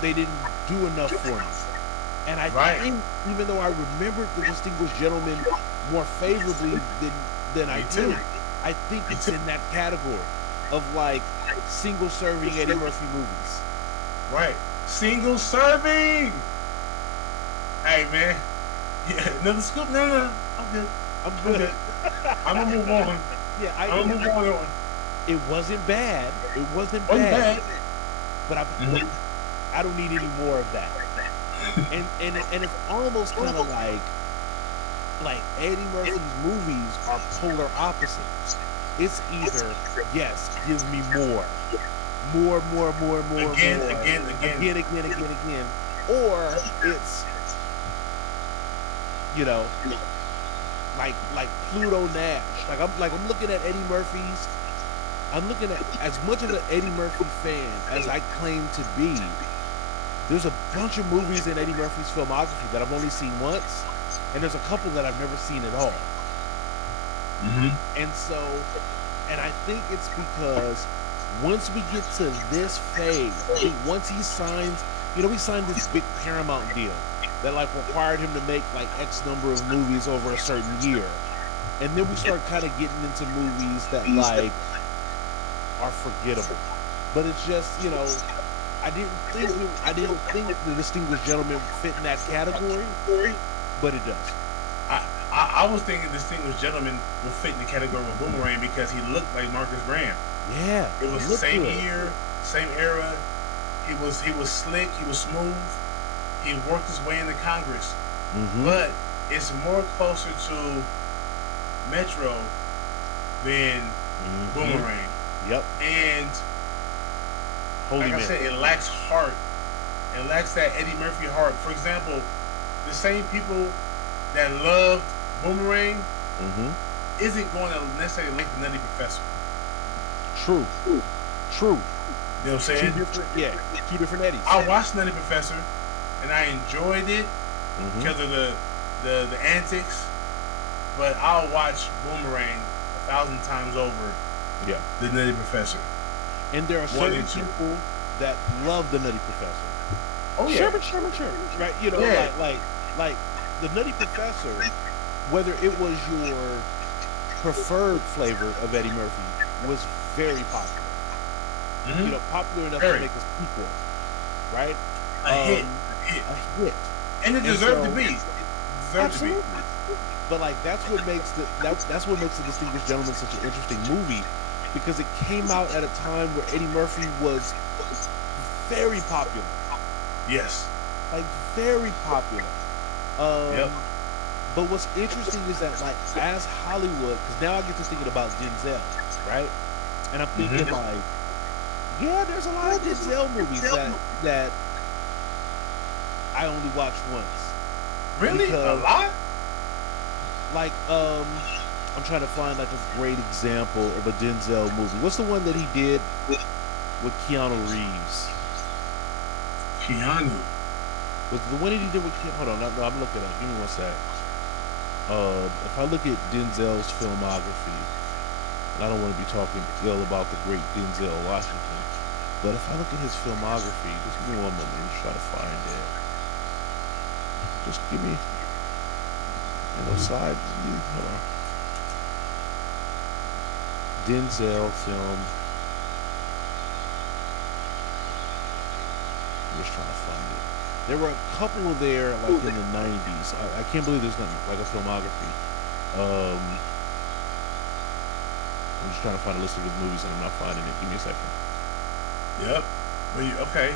they didn't do enough for me. And I think, even though I remembered The Distinguished Gentleman more favorably than I did, I think it's in that category of, like, single serving Eddie Murphy movies. Right. Single serving! Hey, man. Yeah, another scoop? No. I'm good. I'm gonna move on. Yeah, I'm gonna move on. It wasn't bad. It wasn't bad. But I don't need any more of that. and it's almost kind of like Eddie Murphy's movies are polar opposites. It's either, yes, give me more, again, or it's, you know, like Pluto Nash. Like I'm looking at Eddie Murphy's. I'm looking at, as much of an Eddie Murphy fan as I claim to be, there's a bunch of movies in Eddie Murphy's filmography that I've only seen once, and there's a couple that I've never seen at all. And I think it's because once we get to this phase, I think once he signs, you know, he signed this big Paramount deal that, like, required him to make, like, X number of movies over a certain year. And then we start kind of getting into movies that, like, are forgettable. But it's just, you know, I didn't think The Distinguished Gentleman fit in that category, but it does. I was thinking Distinguished Gentleman will fit in the category of Boomerang because he looked like Marcus Graham. Yeah, it was the same year, same era. He was slick. He was smooth. He worked his way into Congress, but it's more closer to Metro than Boomerang. Yep. And Holy like I said, it lacks heart. It lacks that Eddie Murphy heart. For example, the same people that loved Boomerang isn't going to necessarily like the Nutty Professor. True. You know what I'm saying? Two different Eddies. I watched Nutty Professor, and I enjoyed it because of the antics. But I'll watch Boomerang 1,000 times over. Yeah, the Nutty Professor. And there are certain people that love the Nutty Professor. Oh yeah, Sherman, right? You know, like the Nutty Professor. Whether it was your preferred flavor of Eddie Murphy, was very popular. You know, popular enough to make a sequel, right? A hit, and it deserved to be. Absolutely. But, like, that's what makes the Distinguished Gentleman such an interesting movie, because it came out at a time where Eddie Murphy was very popular. Yes. Like, very popular. But what's interesting is that, like, as Hollywood, because now I get to thinking about Denzel, right? And I'm thinking, like, yeah, there's a lot of Denzel movies that I only watched once. Really? A Because lot? like I'm trying to find like a great example of a Denzel movie. What's the one that he did with Keanu Reeves? Keanu. Was the one that he did with Keanu? Hold on, no, I'm looking up. Give me one sec. If I look at Denzel's filmography, and I don't want to be talking ill about the great Denzel Washington, but if I look at his filmography, just give me one moment. Let me try to find it. Just give me, side view. Hold on. Denzel film. I'm just trying to find it. There were a couple there, like in the '90s. I can't believe there's nothing like a filmography. Um, I'm just trying to find a list of his movies, and I'm not finding it. Give me a second. Yep. Okay.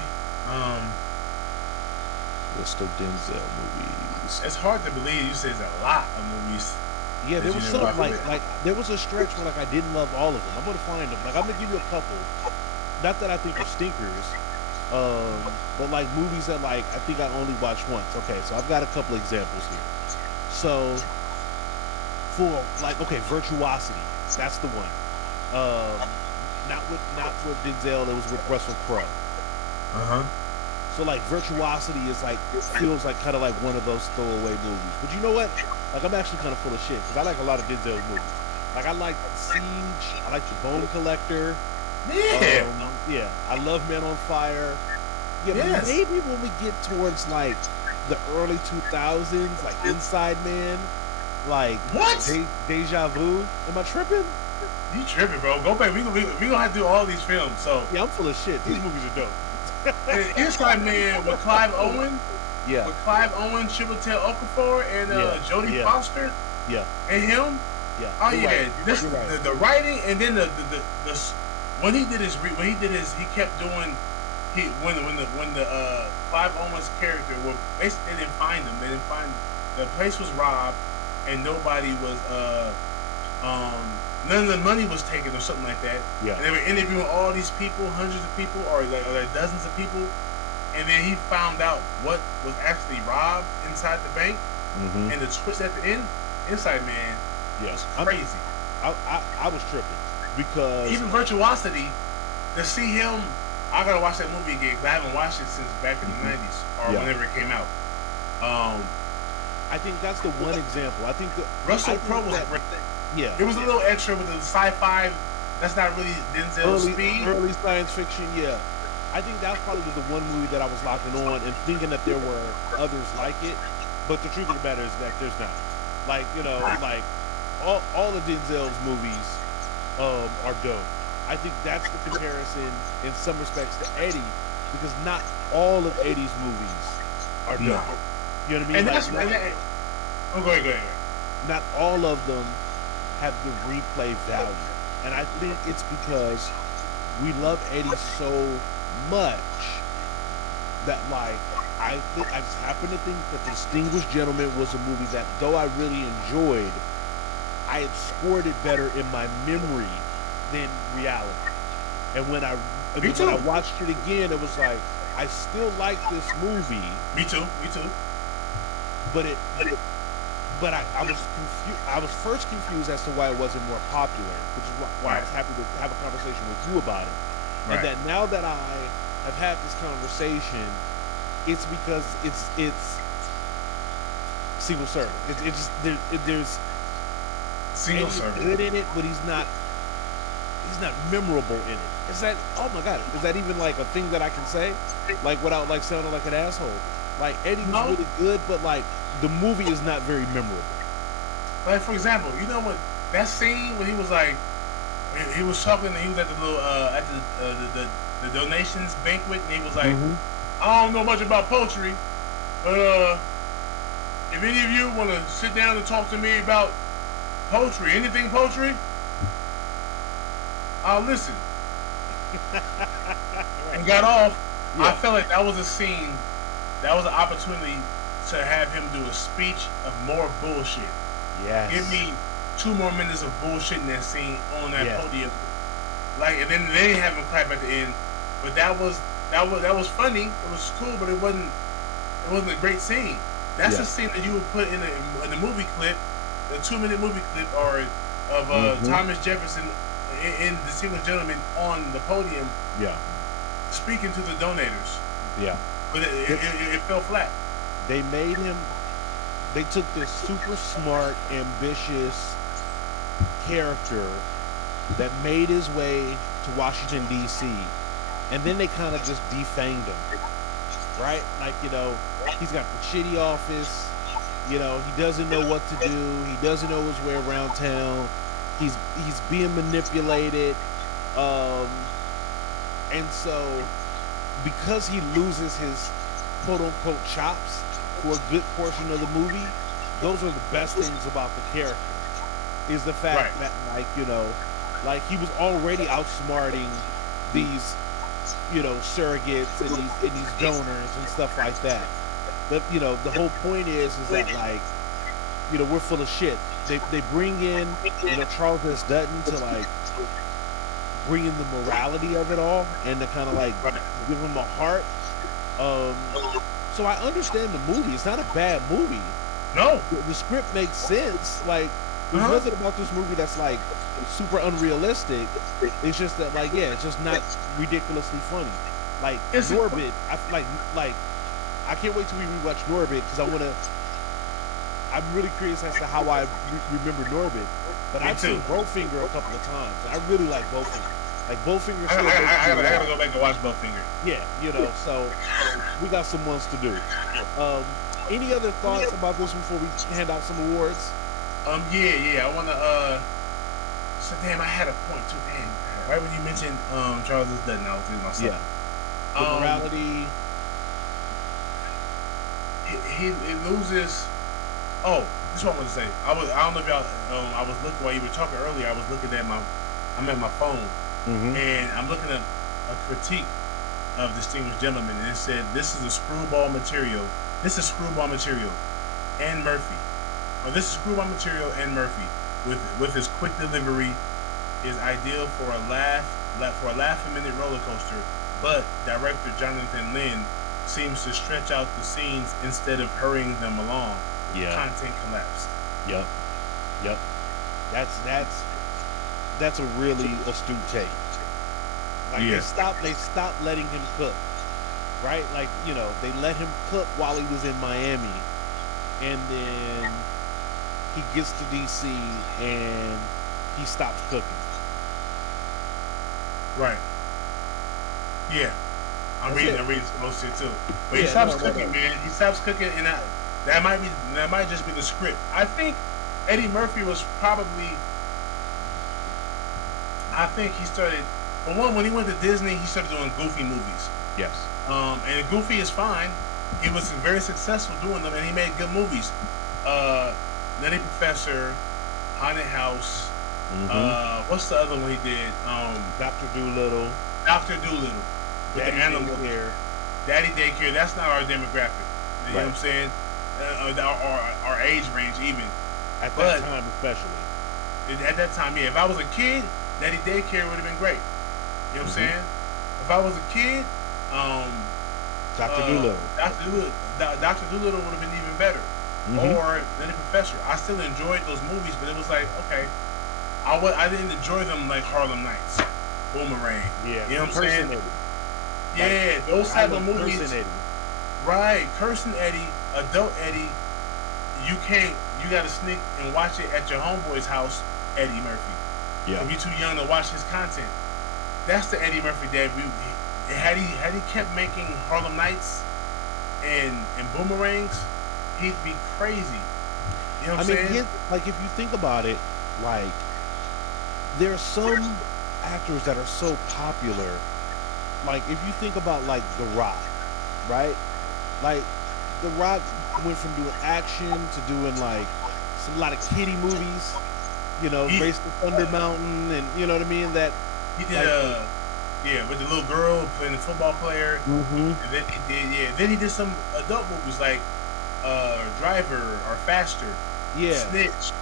List of Denzel movies. It's hard to believe you said there's a lot of movies. Yeah, that there you was never some rock with. like there was a stretch where like I didn't love all of them. I'm gonna find them. Like I'm gonna give you a couple. Not that I think are stinkers, but like movies that like I think I only watched once. Okay, so I've got a couple examples here. So for like Virtuosity, that's the one. Not with Denzel, it was with Russell Crowe. Uh huh. So like Virtuosity is like feels like kind of like one of those throwaway movies. But you know what? Like I'm actually kind of full of shit because I like a lot of Denzel's movies. Like I like Siege, I like The Bone Collector. Yeah. Yeah, I love Men on Fire. Yeah, Yes. maybe when we get towards like the early 2000s, like Inside Man, like What? Deja Vu. Am I tripping? You tripping, bro? Go back. We gonna have to do all these films. So Yeah, I'm full of shit. These movies are dope. Inside Man with Clive Owen. Yeah, With Clive Owen, Chiwetel Okafor, and Jodie Foster, yeah, and him. yeah. Oh You're yeah, right. this You're right. the writing, and then the when he did his he kept doing when the Clive Owen's character, well, basically they didn't find him. They didn't find the place was robbed, and nobody was none of the money was taken or something like that. Yeah. And they were interviewing all these people, hundreds of people, or like dozens of people, and then he found out what was actually robbed inside the bank, and the twist at the end, Inside Man, was crazy. I was tripping because Even Virtuosity, to see him, I gotta watch that movie again because I haven't watched it since back in the '90s or whenever it came out. I think that's the one example. I think that Russell Crowe was great. Yeah, It was a little extra with the sci-fi. That's not really Denzel's speed. early science fiction. Yeah, I think that probably was the one movie that I was locking on and thinking that there were others like it. But the truth of the matter is that there's not. Like like all of Denzel's movies are dope. I think that's the comparison in some respects to Eddie, because not all of Eddie's movies are dope. No. You know what I mean? And Like, that's go ahead. not all of them have the replay value. And I think it's because we love Eddie so much that like I just happen to think that The Distinguished Gentleman was a movie that, though I really enjoyed, I had scored it better in my memory than reality. And when I watched it again, it was like I still like this movie. Me too. But I was confused. I was first confused as to why it wasn't more popular, which is why I was happy to have a conversation with you about it. Right. And that now that I have had this conversation, it's because it's single servant. It's just there's Single Eddie's servant. good in it, but he's not memorable in it. Is that, oh my god, is that even like a thing that I can say? Like without like sounding like an asshole. Like Eddie was really good, but like the movie is not very memorable. Like for example, you know what that scene when he was like, he was talking, he was at the little at the donations banquet, and he was like, I don't know much about poetry, but if any of you want to sit down and talk to me about poetry, anything poetry, I'll listen. And got off. Yeah. I felt like that was a scene, that was an opportunity to have him do a speech of more bullshit. Yes. Give me 2 more minutes of bullshit in that scene on that podium. Like, and then they didn't have him clap at the end. But that was funny. It was cool, but it wasn't It wasn't a great scene. That's a scene that you would put in the movie clip, the 2-minute movie clip, or of Thomas Jefferson in Distinguished Gentleman on the podium, speaking to the donators. Yeah. But it fell flat. They made him. They took this super smart, ambitious character that made his way to Washington D.C. and then they kind of just defanged him, right? Like, you know, he's got the shitty office. You know, he doesn't know what to do. He doesn't know his way around town. He's being manipulated, and so because he loses his quote unquote chops for a good portion of the movie, those are the best things about the character. Is the fact that, like, you know, like he was already outsmarting these, you know, surrogates and these donors and stuff like that. But, you know, the whole point is that, like, you know, we're full of shit. They bring in, you know, Charles S. Dutton to, like, bring in the morality of it all and to kind of, like, give him a heart. So I understand the movie. It's not a bad movie. No. The script makes sense. Like, there's nothing about this movie that's, like, super unrealistic. It's just that, like, yeah, it's just not ridiculously funny. Like, Norbit, I can't wait till we rewatch Norbit because I'm really curious as to how I remember Norbit. But I've seen Bowfinger a couple of times. And I really like Bowfinger. Like, Bowfinger. I gotta go back and watch Bowfinger. Yeah, you know, so we got some ones to do. Any other thoughts about this before we hand out some awards? Yeah. I wanna so damn, I had a point too. Damn, right when you mentioned Charles S. Dutton, I was thinking myself. Yeah. The morality. He loses. Oh, this is what I want to say. I don't know if y'all. I was looking while you were talking earlier. I was looking at I'm at my phone, and I'm looking at a critique of Distinguished Gentleman, and it said this is a screwball material. This is screwball material, and Murphy. This is screwball material and Murphy with his quick delivery is ideal for a laugh-a-minute roller coaster, but director Jonathan Lynn seems to stretch out the scenes instead of hurrying them along. Yeah. Content collapsed. Yep. That's a really astute take. Like, they stopped letting him cook. Right? Like, you know, they let him cook while he was in Miami, and then he gets to DC and he stops cooking. Right. Yeah. I'm reading some more shit too. But he stops cooking, man. He stops cooking, and that might just be the script. I think Eddie Murphy was probably. I think he started. For one, when he went to Disney, he started doing goofy movies. Yes. And Goofy is fine. He was very successful doing them, and he made good movies. Nutty Professor, Haunted House. What's the other one he did? Dr. Dolittle. Dr. Dolittle. With Daddy the animal Daycare. Daddy Daycare. That's not our demographic. You know what I'm saying? Our age range, even. At that time, especially. At that time, yeah. If I was a kid, Daddy Daycare would have been great. You know what I'm saying? If I was a kid, Dr. Dolittle. Dr. Dolittle would have been even better. Or Nutty Professor. I still enjoyed those movies, but it was like, okay, I didn't enjoy them like Harlem Nights, Boomerang. Yeah. You know what I'm saying? Yeah, like, those type of movies. Cursing Eddie. Right, Cursing Eddie, Adult Eddie. You got to sneak and watch it at your homeboy's house, Eddie Murphy. Yeah. If you're too young to watch his content, that's the Eddie Murphy that had he kept making Harlem Nights and Boomerangs, he'd be crazy. You know what I'm saying? Like, if you think about it, like, there are some actors that are so popular. Like, if you think about, like, The Rock, right? Like, The Rock went from doing action to doing, like, a lot of kiddie movies. You know, Race to Thunder Mountain, and you know what I mean? That he did, like, with the little girl playing the football player. And then he did some adult movies like Driver or Faster. Yeah. Snitch.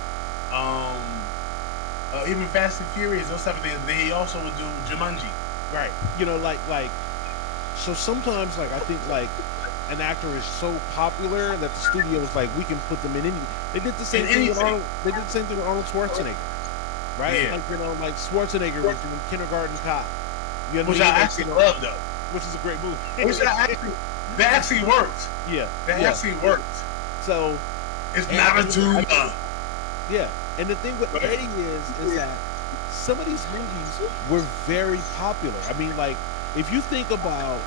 Even Fast and Furious, those type of things. Then he also would do Jumanji. Right. You know, like, so sometimes, like, I think, like, an actor is so popular that the studio was like, we can put them in any. They did the same In thing with anything. Arnold. They did the same thing with Arnold Schwarzenegger, right? Yeah. Like like Schwarzenegger was doing Kindergarten Cop. You know what Which I mean? I actually love though. Which is a great movie. That actually worked. Yeah. That actually worked. So it's not a tune. Yeah. And the thing with Eddie is that some of these movies were very popular. I mean, like, if you think about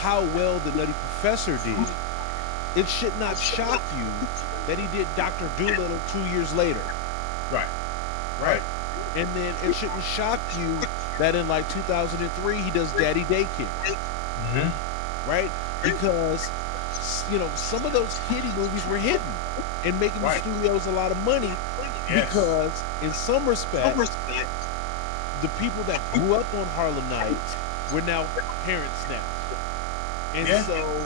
how well the Nutty Professor did, it should not shock you that he did Dr. Dolittle 2 years later. Right. And then it shouldn't shock you that in like 2003 he does Daddy Daycare. Right? Because some of those kiddie movies were hidden and making the studios a lot of money because in some respects the people that grew up on Harlem Nights were now parents now. And so,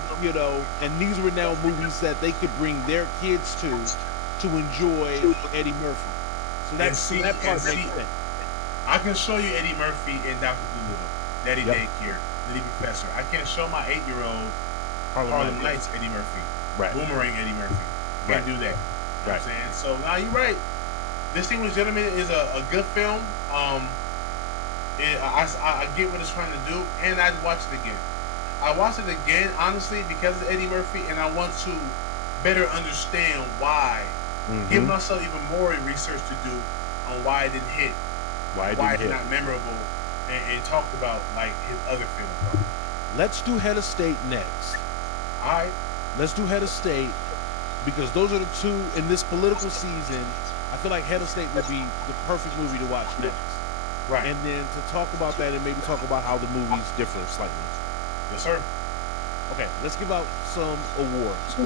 and these were now movies that they could bring their kids to enjoy Eddie Murphy. So that part makes sense. I can show you Eddie Murphy in Dr. Dolittle, Daddy Daycare, Nutty Professor. I can't show my 8-year-old Harlem Nights Eddie Murphy. Right. Boomerang Eddie Murphy. Can't do that. You know what I'm saying? So now you're right. Distinguished Gentleman is a good film. I get what it's trying to do, and I'd watch it again. I watched it again, honestly, because of Eddie Murphy, and I want to better understand why. Give myself even more research to do on why it didn't hit, why it's not memorable, and talked about like his other films. Let's do Head of State next. All right. Let's do Head of State because those are the two in this political season. I feel like Head of State would be the perfect movie to watch next. Right. And then to talk about that and maybe talk about how the movies differ slightly. Yes, sir. Okay, let's give out some awards.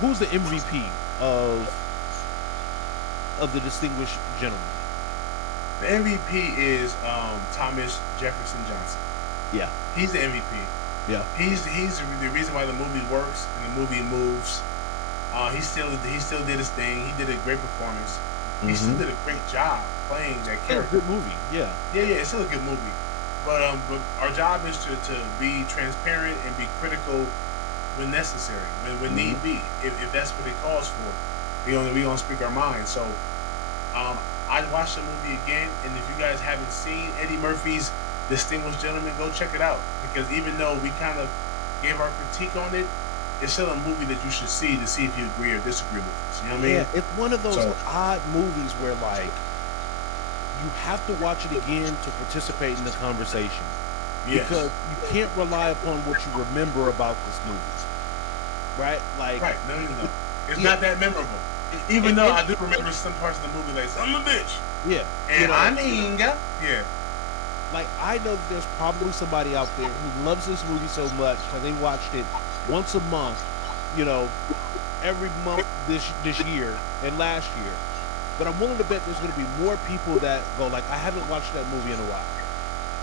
Who's the MVP of the Distinguished Gentleman? The MVP is Thomas Jefferson Johnson. Yeah. He's the MVP. Yeah. He's the reason why the movie works and the movie moves. He still did his thing. He did a great performance. He still did a great job playing that character. It's a good movie. Yeah. Yeah, it's still a good movie. But our job is to be transparent and be critical when necessary, when need be. If that's what it calls for, we gonna speak our mind. So I'd watch the movie again, and if you guys haven't seen Eddie Murphy's Distinguished Gentleman, go check it out. Because even though we kind of gave our critique on it, it's still a movie that you should see to see if you agree or disagree with us. You know what I mean? Yeah, it's one of those odd movies where like you have to watch it again to participate in the conversation. Yes. Because you can't rely upon what you remember about this movie. Right? Like No. It's not that memorable. Even though I do remember some parts of the movie like son of a bitch. Yeah. And I mean yeah. Like I know that there's probably somebody out there who loves this movie so much that they watched it once a month, every month this year and last year. But I'm willing to bet there's going to be more people that go like, I haven't watched that movie in a while.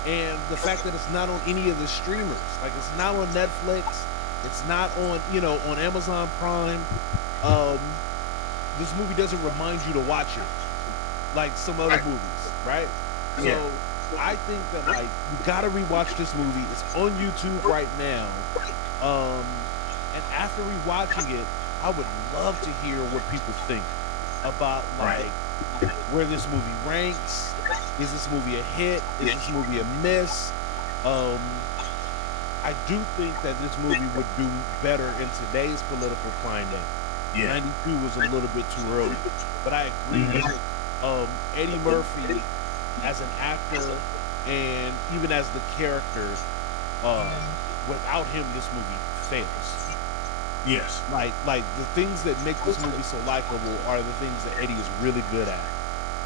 And the fact that it's not on any of the streamers, like it's not on Netflix, it's not on, on Amazon Prime. This movie doesn't remind you to watch it like some other movies, right? Yeah. So I think that like you gotta rewatch this movie. It's on YouTube right now. And after rewatching it, I would love to hear what people think about like where this movie ranks. Is this movie a hit? Is this movie a miss? I do think that this movie would do better in today's political climate. Yeah. 92 was a little bit too early. But I agree with Eddie Murphy as an actor and even as the character, without him this movie fails. Yes. Like the things that make this movie so likable are the things that Eddie is really good at.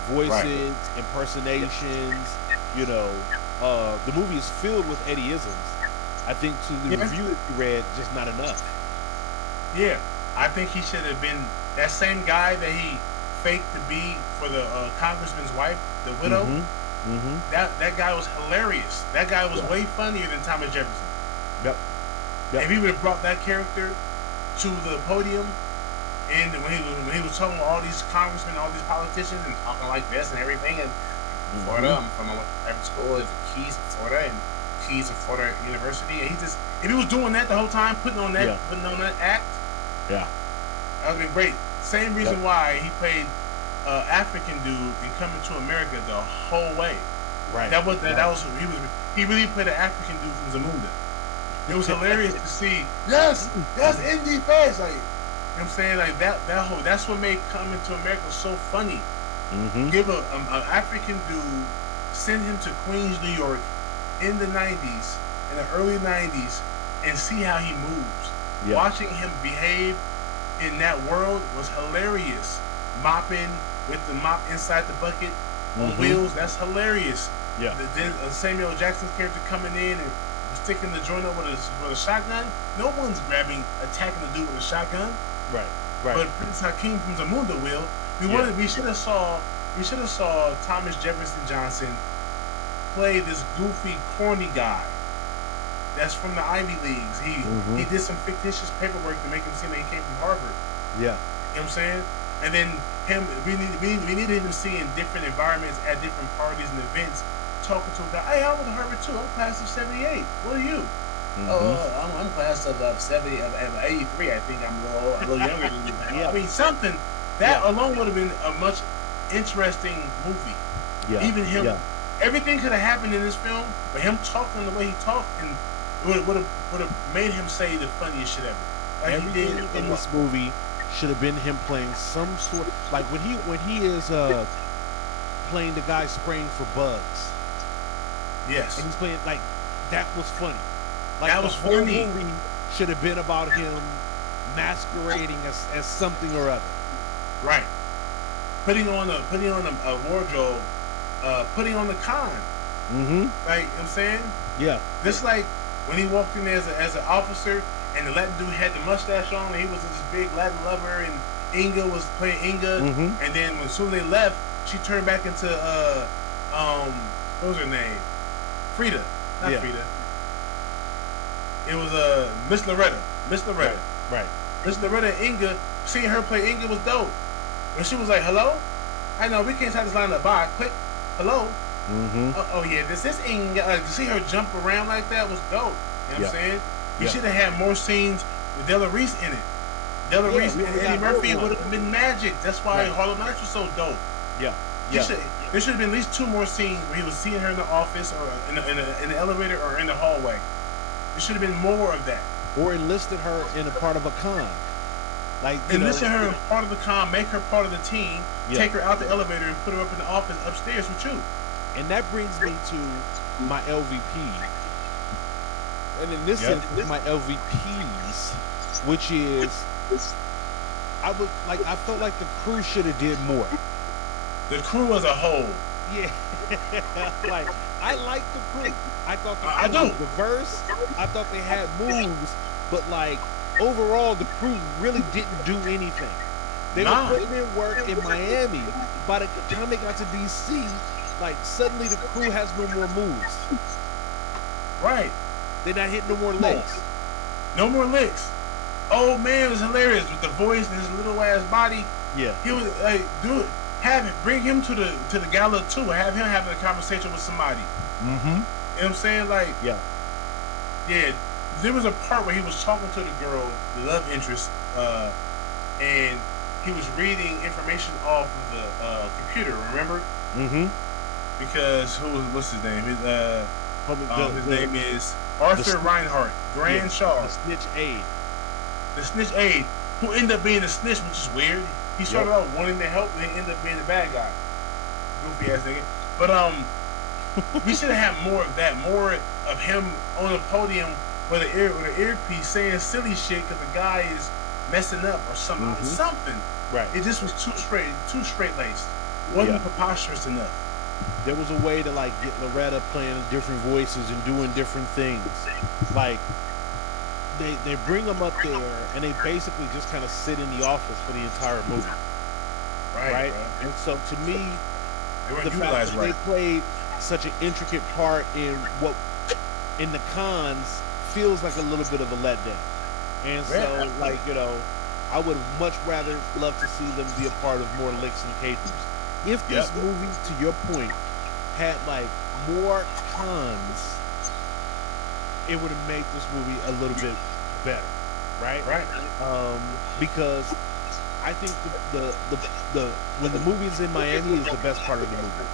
Voices, impersonations, the movie is filled with Eddie-isms. I think to the review that you read, just not enough. Yeah. I think he should have been that same guy that he faked to be for the congressman's wife, the widow. That guy was hilarious. That guy was way funnier than Thomas Jefferson. Yep. If he would have brought that character to the podium, and when he was talking to all these congressmen, all these politicians, and talking like this and everything, and Florida, I'm from a private school, is the keys in Florida, and SATs at Florida University, and if he was doing that the whole time, putting on that act, yeah, that would have been great. Same reason why he played African dude in Coming to America the whole way. Right. That was he really played an African dude from Zamunda. It was hilarious to see. Yes, indie face. Like, you know what I'm saying? Like that's what made Coming to America so funny. Mm-hmm. Give an African dude, send him to Queens, New York, in the '90s, in the early '90s, and see how he moves. Yeah. Watching him behave in that world was hilarious. Mopping with the mop inside the bucket on wheels, that's hilarious. Yeah. Then Samuel Jackson's character coming in and sticking the joint up with a shotgun. No one's attacking the dude with a shotgun. Right. But Prince Hakeem from Zamunda will. We should have saw Thomas Jefferson Johnson play this goofy, corny guy that's from the Ivy Leagues. He did some fictitious paperwork to make him seem like he came from Harvard. Yeah. You know what I'm saying? And then we needed him see in different environments at different parties and events, talking to a guy. Hey, I was at Harvard too. I'm class of '78. What are you? I'm class of 83. I think I'm a little younger than you. I mean, something that alone would have been a much interesting movie. Yeah. Even him, everything could have happened in this film, but him talking the way he talked, and would have made him say the funniest shit ever. Like everything he did in this movie should have been him playing some sort of, like when he is playing the guy spraying for bugs. Yes. And he's playing like that was funny. Like that was the whole funny. Movie should have been about him masquerading as something or other. Right. Putting on a wardrobe, putting on the con. Mm-hmm. Like, you know what I'm saying? Yeah. Just like when he walked in there as an officer and the Latin dude had the mustache on and he was this big Latin lover and Inga was playing Inga, and then as soon as they left, she turned back into what was her name? Frida. Not Frida. It was Miss Loretta. Right. Miss Loretta and Inga, seeing her play Inga was dope. When she was like, hello? I know, we can't tie this line up. Bye. Click. Hello? Mm-hmm. Oh, yeah, this is Inga. To see her jump around like that was dope. You know what I'm saying? We should have had more scenes with Della Reese in it. Della Reese and Eddie Murphy would have been magic. That's why Harlem Nights was so dope. Yeah. There should have been at least 2 more scenes where he was seeing her in the office or in the elevator or in the hallway. There should have been more of that. Or enlisted her in a part of a con. Like enlisted her in part of the con, make her part of the team, take her out the elevator and put her up in the office upstairs with you. And that brings me to my LVP. And in this instance, my LVPs, which is I felt like the crew should have did more. The crew as a whole. Yeah. Like, I like the crew. I thought the crew was diverse. I thought they had moves, but like overall the crew really didn't do anything. They were putting in work in Miami. By the time they got to DC, like suddenly the crew has no more moves. Right. They're not hitting no more licks. No more licks. Oh man, it was hilarious with the voice and his little ass body. Yeah. He was like, dude, bring him to the gala too. Have him having a conversation with somebody. Mm-hmm. You know what I'm saying? Like, yeah. There was a part where he was talking to the girl, the love interest, and he was reading information off of the computer. Remember? Mm-hmm. Because what's his name? His name is Arthur Reinhardt, Grand Shaud. The snitch aide. The snitch aide, who ended up being a snitch, which is weird. He started out wanting to help, and then ended up being the bad guy. Goofy ass nigga. But we should have had more of that, more of him on the podium with an earpiece saying silly shit because the guy is messing up or something. Mm-hmm. Something. Right. It just was too straight laced. Wasn't preposterous enough. There was a way to like get Loretta playing different voices and doing different things. Like they bring them up there and they basically just kind of sit in the office for the entire movie. Right. And so to me, the fact that they played such an intricate part in the cons feels like a little bit of a letdown. And so I would much rather love to see them be a part of more licks and capers. If this movie, to your point, had like more cons it would have made this movie a little bit better, right? Right. Because I think the when the movie is in Miami is the best part of the movie,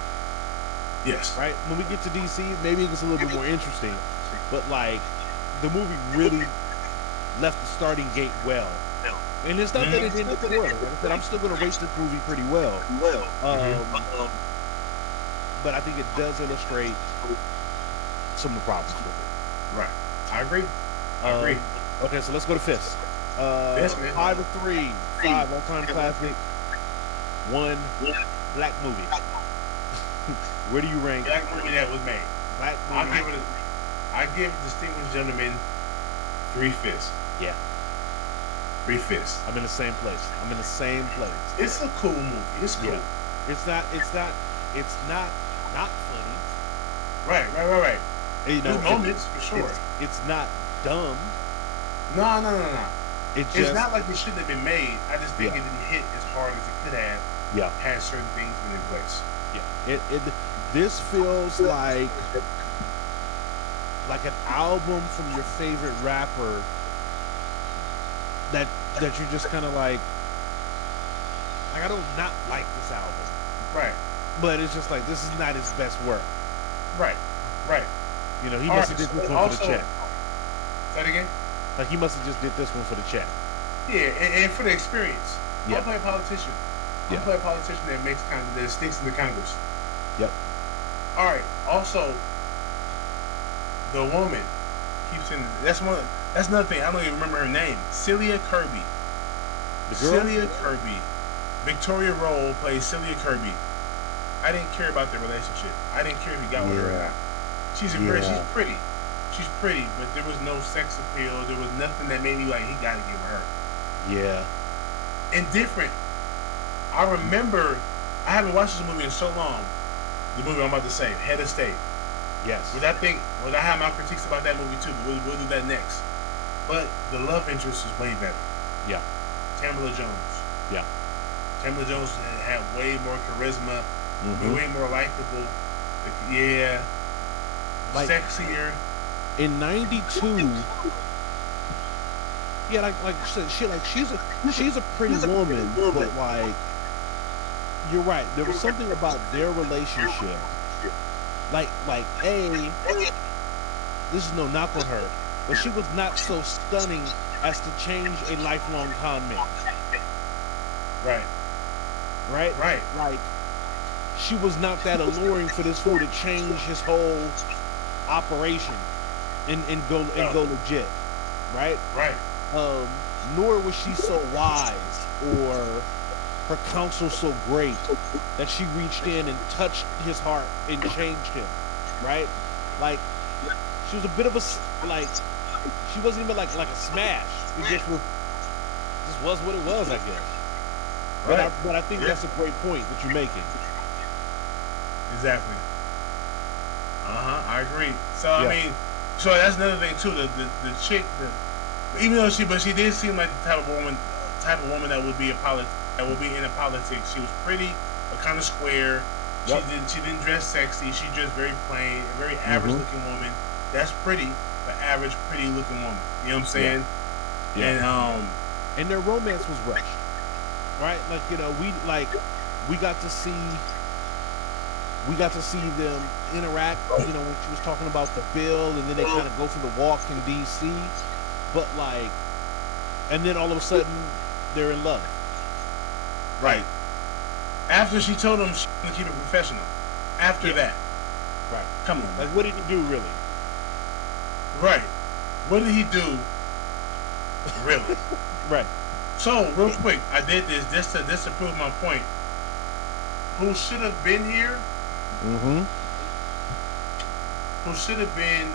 Yes. right? When we get to DC, maybe it gets a little bit more interesting, but like the movie really left the starting gate well. And it's not that it didn't spoil it. Like I said, I'm still going to rate this movie pretty well. But I think it does illustrate some of the problems with it. Right. I agree. Okay, so let's go to Fist. Fist, man. 5 to 3, 5 all-time classic, 1 black movie. Where do you rank? Black movie that was made. Black movie. I give Distinguished Gentleman 3 fists. Yeah. 3 fists. I'm in the same place. It's a cool movie. It's cool. Yeah. It's not funny. Right. You know, there's moments for sure. It's not dumb. No. It's not like it shouldn't have been made. I just think it didn't hit as hard as it could have. Yeah. Had certain things been in place. Yeah. This feels like an album from your favorite rapper that you're just kind of like I don't not like this album. Right. But it's just like this is not his best work. Right. You know, he must have did this one for the check. Say it again? Like he must have just did this one for the check. Yeah, and for the experience. Yeah. I'm playing a politician. I'm playing a politician that stinks in the Congress. Yep. All right. Also, the woman keeps in. That's another thing. I don't even remember her name. Celia Kirby. The girl? Celia Kirby. Victoria Rowell plays Celia Kirby. I didn't care about their relationship. I didn't care if he got with her or not. She's pretty. She's pretty, but there was no sex appeal. There was nothing that made me like, he got to get with her. Yeah. Indifferent. I remember, I haven't watched this movie in so long. The movie I'm about to say, Head of State. Yes. Which I have my critiques about that movie too, but we'll do that next. But the love interest is way better. Yeah. Tamala Jones. Yeah. Tamala Jones had way more charisma, way more likable. Yeah. Like, sexier. In '92, yeah, like she's a pretty woman, but like you're right. There was something about their relationship, like this is no knock on her, but she was not so stunning as to change a lifelong con man. Right. Like she was not that alluring for this fool to change his whole operation. And go legit, right? Nor was she so wise or her counsel so great that she reached in and touched his heart and changed him, right? Like she was a bit of she wasn't even like a smash. It just was what it was, I guess. But I think that's a great point that you're making. Exactly. I agree. So I mean. So that's another thing too. The chick, even though she did seem like the type of woman that would be in politics. She was pretty, but kind of square. Yep. She didn't dress sexy. She dressed very plain, a very average looking woman. That's pretty, but average, pretty looking woman. You know what I'm saying? Yeah. And their romance was rushed, right? Like we got to see them interact, when she was talking about the bill, and then they kind of go for the walk in D.C., but and then all of a sudden, they're in love. Right. After she told him she's going to keep it professional. After that. Right. Come on. Like, what did he do, really? Right. What did he do, really? Right. So, real quick, I did this just to prove my point. Who should have been here? Who should have been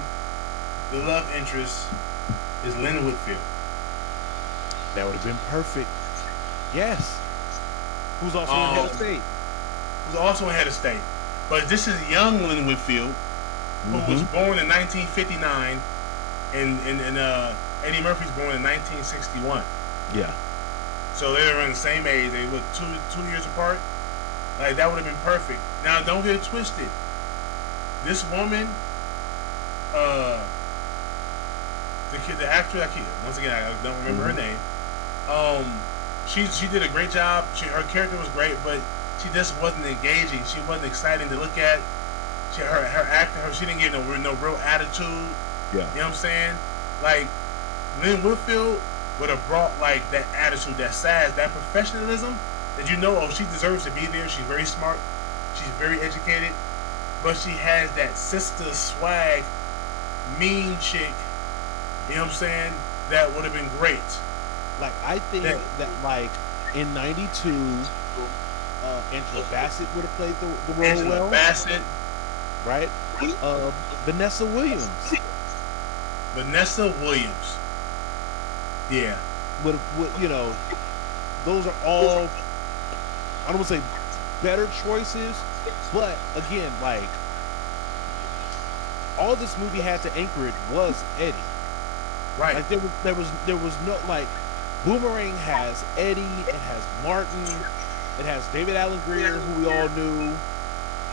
the love interest is Lynn Whitfield. That would have been perfect. Yes. Who's also in Head of State. Who's also in Head of State. But this is young Lynn Whitfield, who was born in 1959, and Eddie Murphy's born in 1961. Yeah. So they're around the same age. They were two years apart. Like, that would have been perfect. Now, don't get it twisted. This woman, the actress, once again, I don't remember her name. She did a great job. Her character was great, but she just wasn't engaging. She wasn't exciting to look at. She didn't give no real attitude. Yeah. You know what I'm saying? Like, Lynn Whitfield would have brought like that attitude, that sass, that professionalism that she deserves to be there. She's very smart. She's very educated, but she has that sister swag, mean chick. You know what I'm saying? That would have been great. Like, I think that like in '92, Angela Bassett would have played the role Angela well. Bassett, right? Vanessa Williams. Yeah. Would those are all, I don't want to say better choices, but again, like, all this movie had to anchor it was Eddie. Right. Like, there was no, like, Boomerang has Eddie, it has Martin, it has David Allen Greer, who we all knew,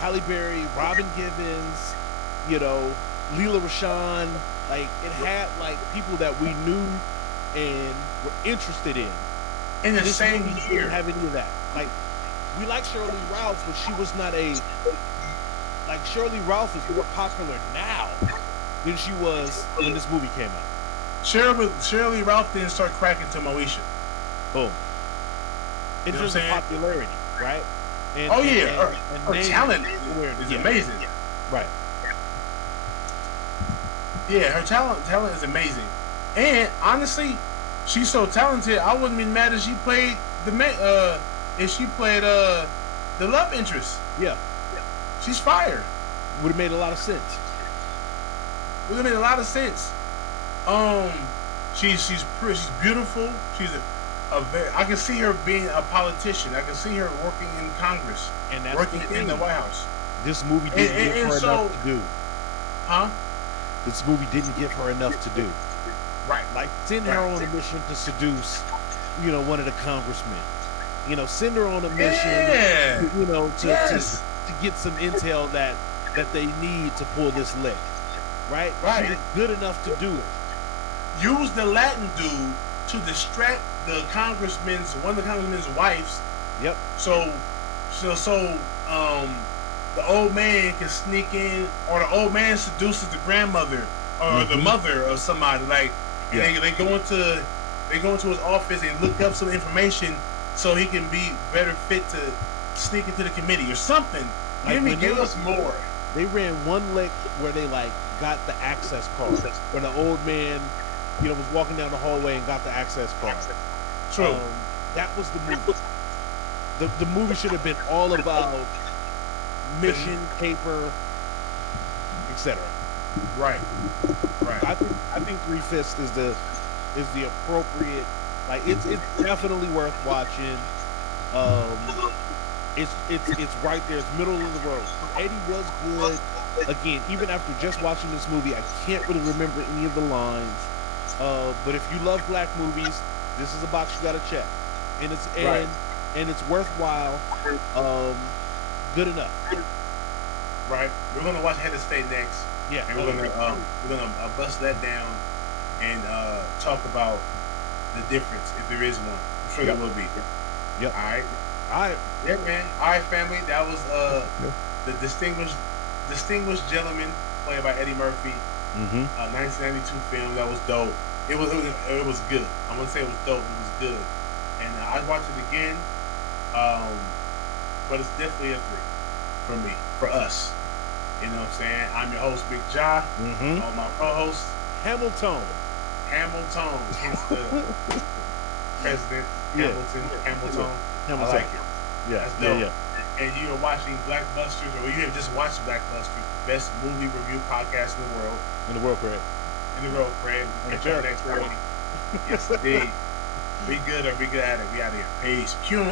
Halle Berry, Robin Givens, Leela Rashawn. Like, it had like people that we knew and were interested in. In the same year, didn't have any of that. Like, we like Sheryl Lee Ralph, but she was not like, Sheryl Lee Ralph is more popular now than she was when this movie came out. Sheryl Lee Ralph didn't start cracking to Moesha. Boom. In terms of popularity, right? And, her talent is yeah. amazing. Right. Yeah, her talent is amazing. And honestly, she's so talented. I wouldn't be mad if she played the love interest. Yeah. She's fire. Would have made a lot of sense. She's pretty. She's beautiful. She's I can see her being a politician. I can see her working in Congress, and that's working in the White House. This movie didn't give her enough to do. Huh? This movie didn't give her enough to do. Right. Like, send her on a mission to seduce, one of the congressmen. Send her on a mission, to get some intel that they need to pull this lick. Right? Right. She's good enough to do it. Use the Latin dude to distract one of the congressman's wives. Yep. So the old man can sneak in, or the old man seduces the grandmother or the mother of somebody. Like, and they go into his office and look up some information so he can be better fit to sneak into the committee or something. Like, Give us more. They ran one lick where they got the access card, where the old man, was walking down the hallway and got the access card. True. That was the movie. The movie should have been all about mission, paper, etc. Right. I think Three Fists is the appropriate. Like, it's definitely worth watching. It's right there. It's middle of the road. Eddie was good. Again, even after just watching this movie, I can't really remember any of the lines. But if you love black movies, this is a box you gotta check, and it's worthwhile. Good enough. Right. We're gonna watch Head of State next. Yeah. And we're gonna bust that down and talk about the difference, if there is one. I'm sure there will be. Yep. All right. Yeah, man. All right, family. That was the distinguished gentleman played by Eddie Murphy. 1992 film. That was dope. It was good. I'm gonna say it was dope. It was good, and I'd watch it again. But it's definitely a 3 for me, for us. You know what I'm saying? I'm your host, Big Ja. All my co-hosts, Hamilton. Hence the President Hamilton. I like it. Yeah, that's dope. Yeah. And you are watching BlackBusters, or you have just watched BlackBusters, best movie review podcast in the world. In the world, Craig. Catch y'all next week. Yes, indeed. Be good or be good at it. We out here. Peace. Pew.